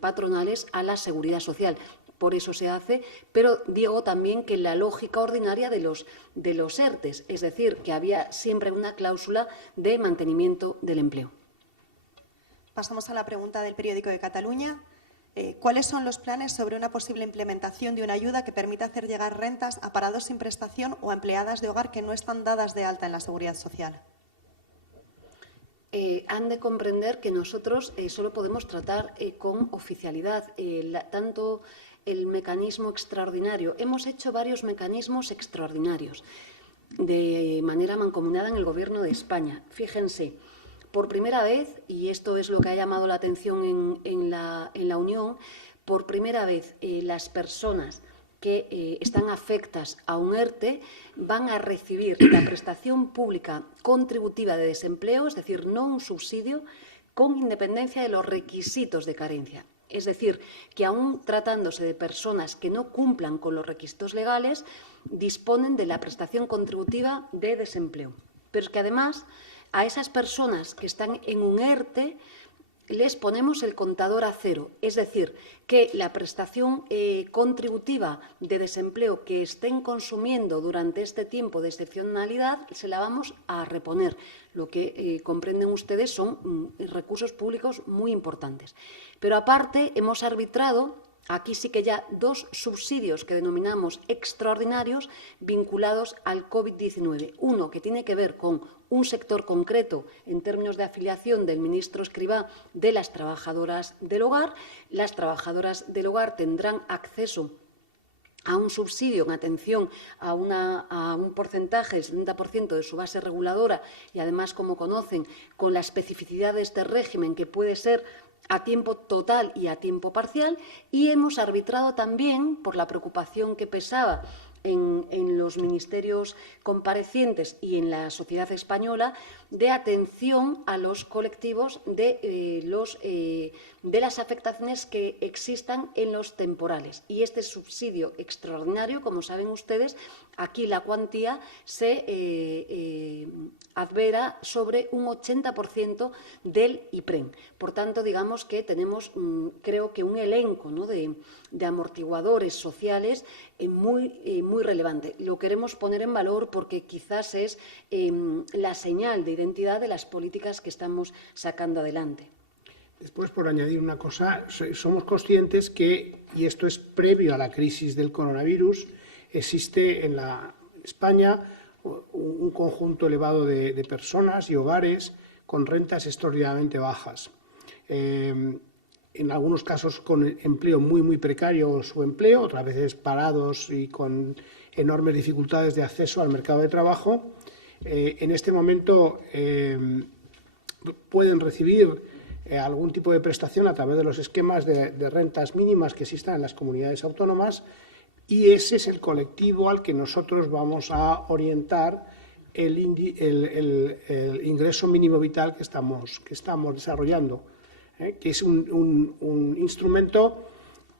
patronales a la Seguridad Social. Por eso se hace, pero digo también que la lógica ordinaria de los ERTES, es decir, que había siempre una cláusula de mantenimiento del empleo. Pasamos a la pregunta del Periódico de Cataluña. ¿Cuáles son los planes sobre una posible implementación de una ayuda que permita hacer llegar rentas a parados sin prestación o a empleadas de hogar que no están dadas de alta en la Seguridad Social? Han de comprender que nosotros solo podemos tratar con oficialidad, tanto el mecanismo extraordinario. Hemos hecho varios mecanismos extraordinarios de manera mancomunada en el Gobierno de España. Fíjense. Por primera vez, y esto es lo que ha llamado la atención en la Unión, por primera vez las personas que están afectas a un ERTE van a recibir la prestación pública contributiva de desempleo, es decir, no un subsidio, con independencia de los requisitos de carencia. Es decir, que aún tratándose de personas que no cumplan con los requisitos legales, disponen de la prestación contributiva de desempleo. Pero es que además, a esas personas que están en un ERTE les ponemos el contador a cero, es decir, que la prestación contributiva de desempleo que estén consumiendo durante este tiempo de excepcionalidad se la vamos a reponer. Lo que comprenden ustedes son recursos públicos muy importantes. Pero aparte hemos arbitrado aquí sí que ya 2 subsidios que denominamos extraordinarios vinculados al COVID-19. Uno que tiene que ver con un sector concreto en términos de afiliación del ministro Escrivá de las trabajadoras del hogar. Las trabajadoras del hogar tendrán acceso a un subsidio en atención a un porcentaje, el 70% de su base reguladora y además, como conocen, con la especificidad de este régimen que puede ser a tiempo total y a tiempo parcial, y hemos arbitrado también, por la preocupación que pesaba en los ministerios comparecientes y en la sociedad española, de atención a los colectivos de las afectaciones que existan en los temporales. Y este subsidio extraordinario, como saben ustedes, aquí la cuantía se advera sobre un 80% del IPREN. Por tanto, digamos que tenemos, creo que un elenco, ¿no?, de amortiguadores sociales muy relevante. Lo queremos poner en valor porque quizás es la señal de identidad de las políticas que estamos sacando adelante. Después, por añadir una cosa, somos conscientes que, y esto es previo a la crisis del coronavirus, existe en España un conjunto elevado de personas y hogares con rentas extraordinariamente bajas. En algunos casos con empleo muy precario o subempleo, otras veces parados y con enormes dificultades de acceso al mercado de trabajo. En este momento pueden recibir algún tipo de prestación a través de los esquemas de rentas mínimas que existan en las comunidades autónomas, y ese es el colectivo al que nosotros vamos a orientar el ingreso mínimo vital que estamos desarrollando, que es un instrumento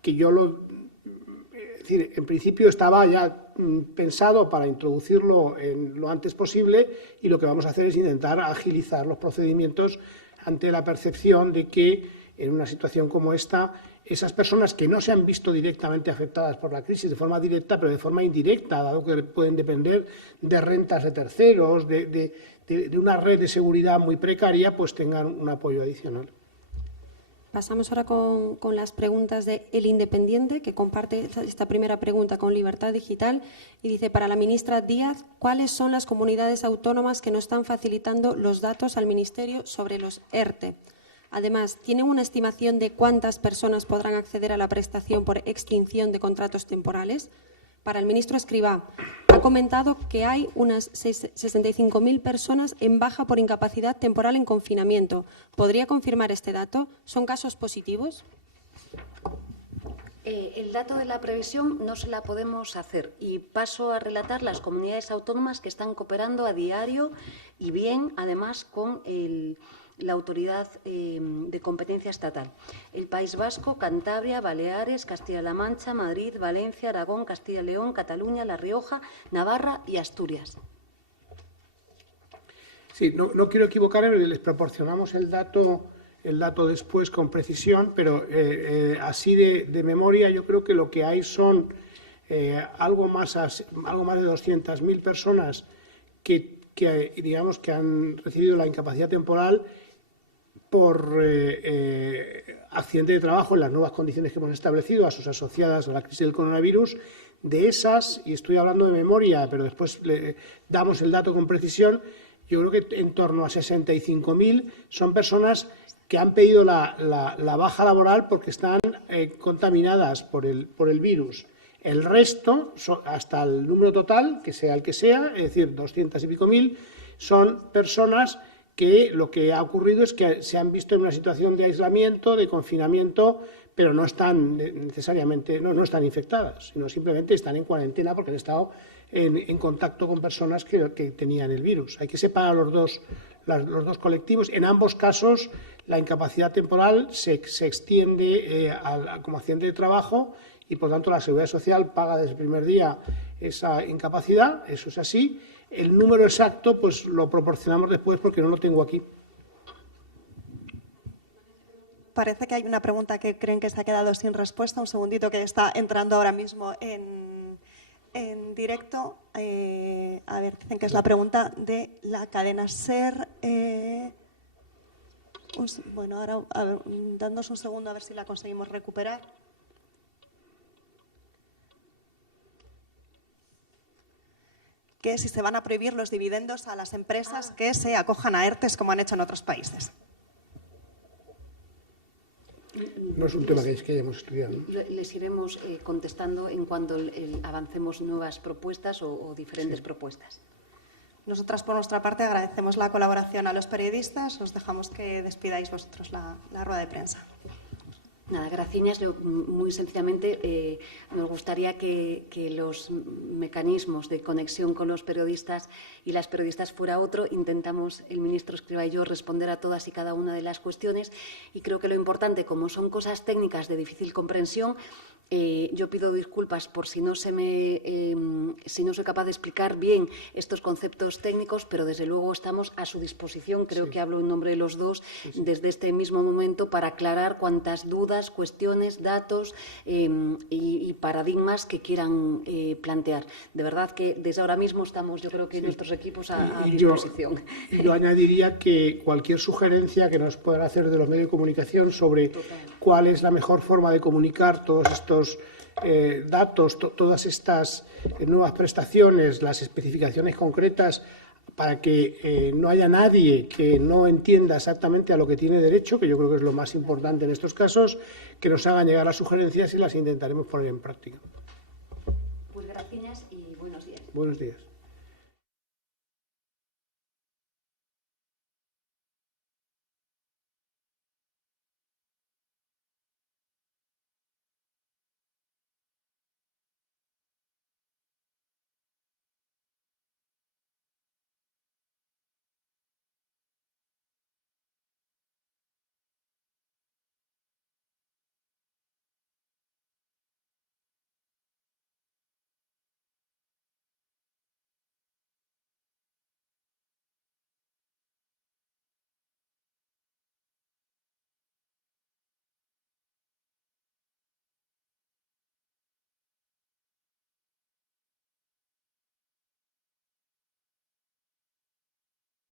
que es decir, en principio estaba ya pensado para introducirlo lo antes posible, y lo que vamos a hacer es intentar agilizar los procedimientos ante la percepción de que en una situación como esta, esas personas que no se han visto directamente afectadas por la crisis de forma directa, pero de forma indirecta, dado que pueden depender de rentas de terceros, de una red de seguridad muy precaria, pues tengan un apoyo adicional. Pasamos ahora con las preguntas de El Independiente, que comparte esta primera pregunta con Libertad Digital, y dice: para la ministra Díaz, ¿cuáles son las comunidades autónomas que no están facilitando los datos al Ministerio sobre los ERTE? Además, ¿tienen una estimación de cuántas personas podrán acceder a la prestación por extinción de contratos temporales? Para el ministro Escrivá, ha comentado que hay unas 65.000 personas en baja por incapacidad temporal en confinamiento. ¿Podría confirmar este dato? ¿Son casos positivos? El dato de la previsión no se la podemos hacer, y paso a relatar las comunidades autónomas que están cooperando a diario y bien, además, con la autoridad de competencia estatal. El País Vasco, Cantabria, Baleares, Castilla-La Mancha, Madrid, Valencia, Aragón, Castilla y León, Cataluña, La Rioja, Navarra y Asturias. Sí, no quiero equivocarme, les proporcionamos el dato después con precisión, pero así de memoria yo creo que lo que hay son algo más de 200.000 personas que digamos que han recibido la incapacidad temporal por accidente de trabajo en las nuevas condiciones que hemos establecido a sus asociadas a la crisis del coronavirus. De esas, y estoy hablando de memoria, pero después le damos el dato con precisión, yo creo que en torno a 65.000 son personas que han pedido la baja laboral porque están contaminadas por el virus. El resto, hasta el número total, que sea el que sea, es decir, 200 y pico mil, son personas que lo que ha ocurrido es que se han visto en una situación de aislamiento, de confinamiento, pero no están necesariamente, no están infectadas, sino simplemente están en cuarentena porque han estado en contacto con personas que tenían el virus. Hay que separar los dos colectivos. En ambos casos, la incapacidad temporal se extiende como accidente de trabajo, y por tanto la Seguridad Social paga desde el primer día esa incapacidad. Eso es así. El número exacto pues lo proporcionamos después porque no lo tengo aquí. Parece que hay una pregunta que creen que se ha quedado sin respuesta. Un segundito, que está entrando ahora mismo en directo. A ver, dicen que es la pregunta de la cadena SER. Bueno, ahora dándonos un segundo a ver si la conseguimos recuperar. que si se van a prohibir los dividendos a las empresas que se acojan a ERTEs como han hecho en otros países. No es un tema que hayamos estudiado, ¿no? Les iremos contestando en cuanto avancemos nuevas propuestas o diferentes propuestas. Nosotras, por nuestra parte, agradecemos la colaboración a los periodistas. Os dejamos que despidáis vosotros la rueda de prensa. Nada, gracias. Muy sencillamente, nos gustaría que los mecanismos de conexión con los periodistas y las periodistas fuera otro. Intentamos, el ministro Escrivá y yo, responder a todas y cada una de las cuestiones y creo que lo importante, como son cosas técnicas de difícil comprensión, yo pido disculpas por si no soy capaz de explicar bien estos conceptos técnicos, pero desde luego estamos a su disposición, creo que hablo en nombre de los dos, desde este mismo momento para aclarar cuantas dudas, cuestiones, datos y paradigmas que quieran plantear. De verdad que desde ahora mismo estamos, yo creo que nuestros equipos a disposición. Yo añadiría que cualquier sugerencia que nos puedan hacer de los medios de comunicación sobre cuál es la mejor forma de comunicar todos estos datos, todas estas nuevas prestaciones, las especificaciones concretas, para que no haya nadie que no entienda exactamente a lo que tiene derecho, que yo creo que es lo más importante en estos casos, que nos hagan llegar las sugerencias y las intentaremos poner en práctica. Pues gracias y buenos días. Buenos días.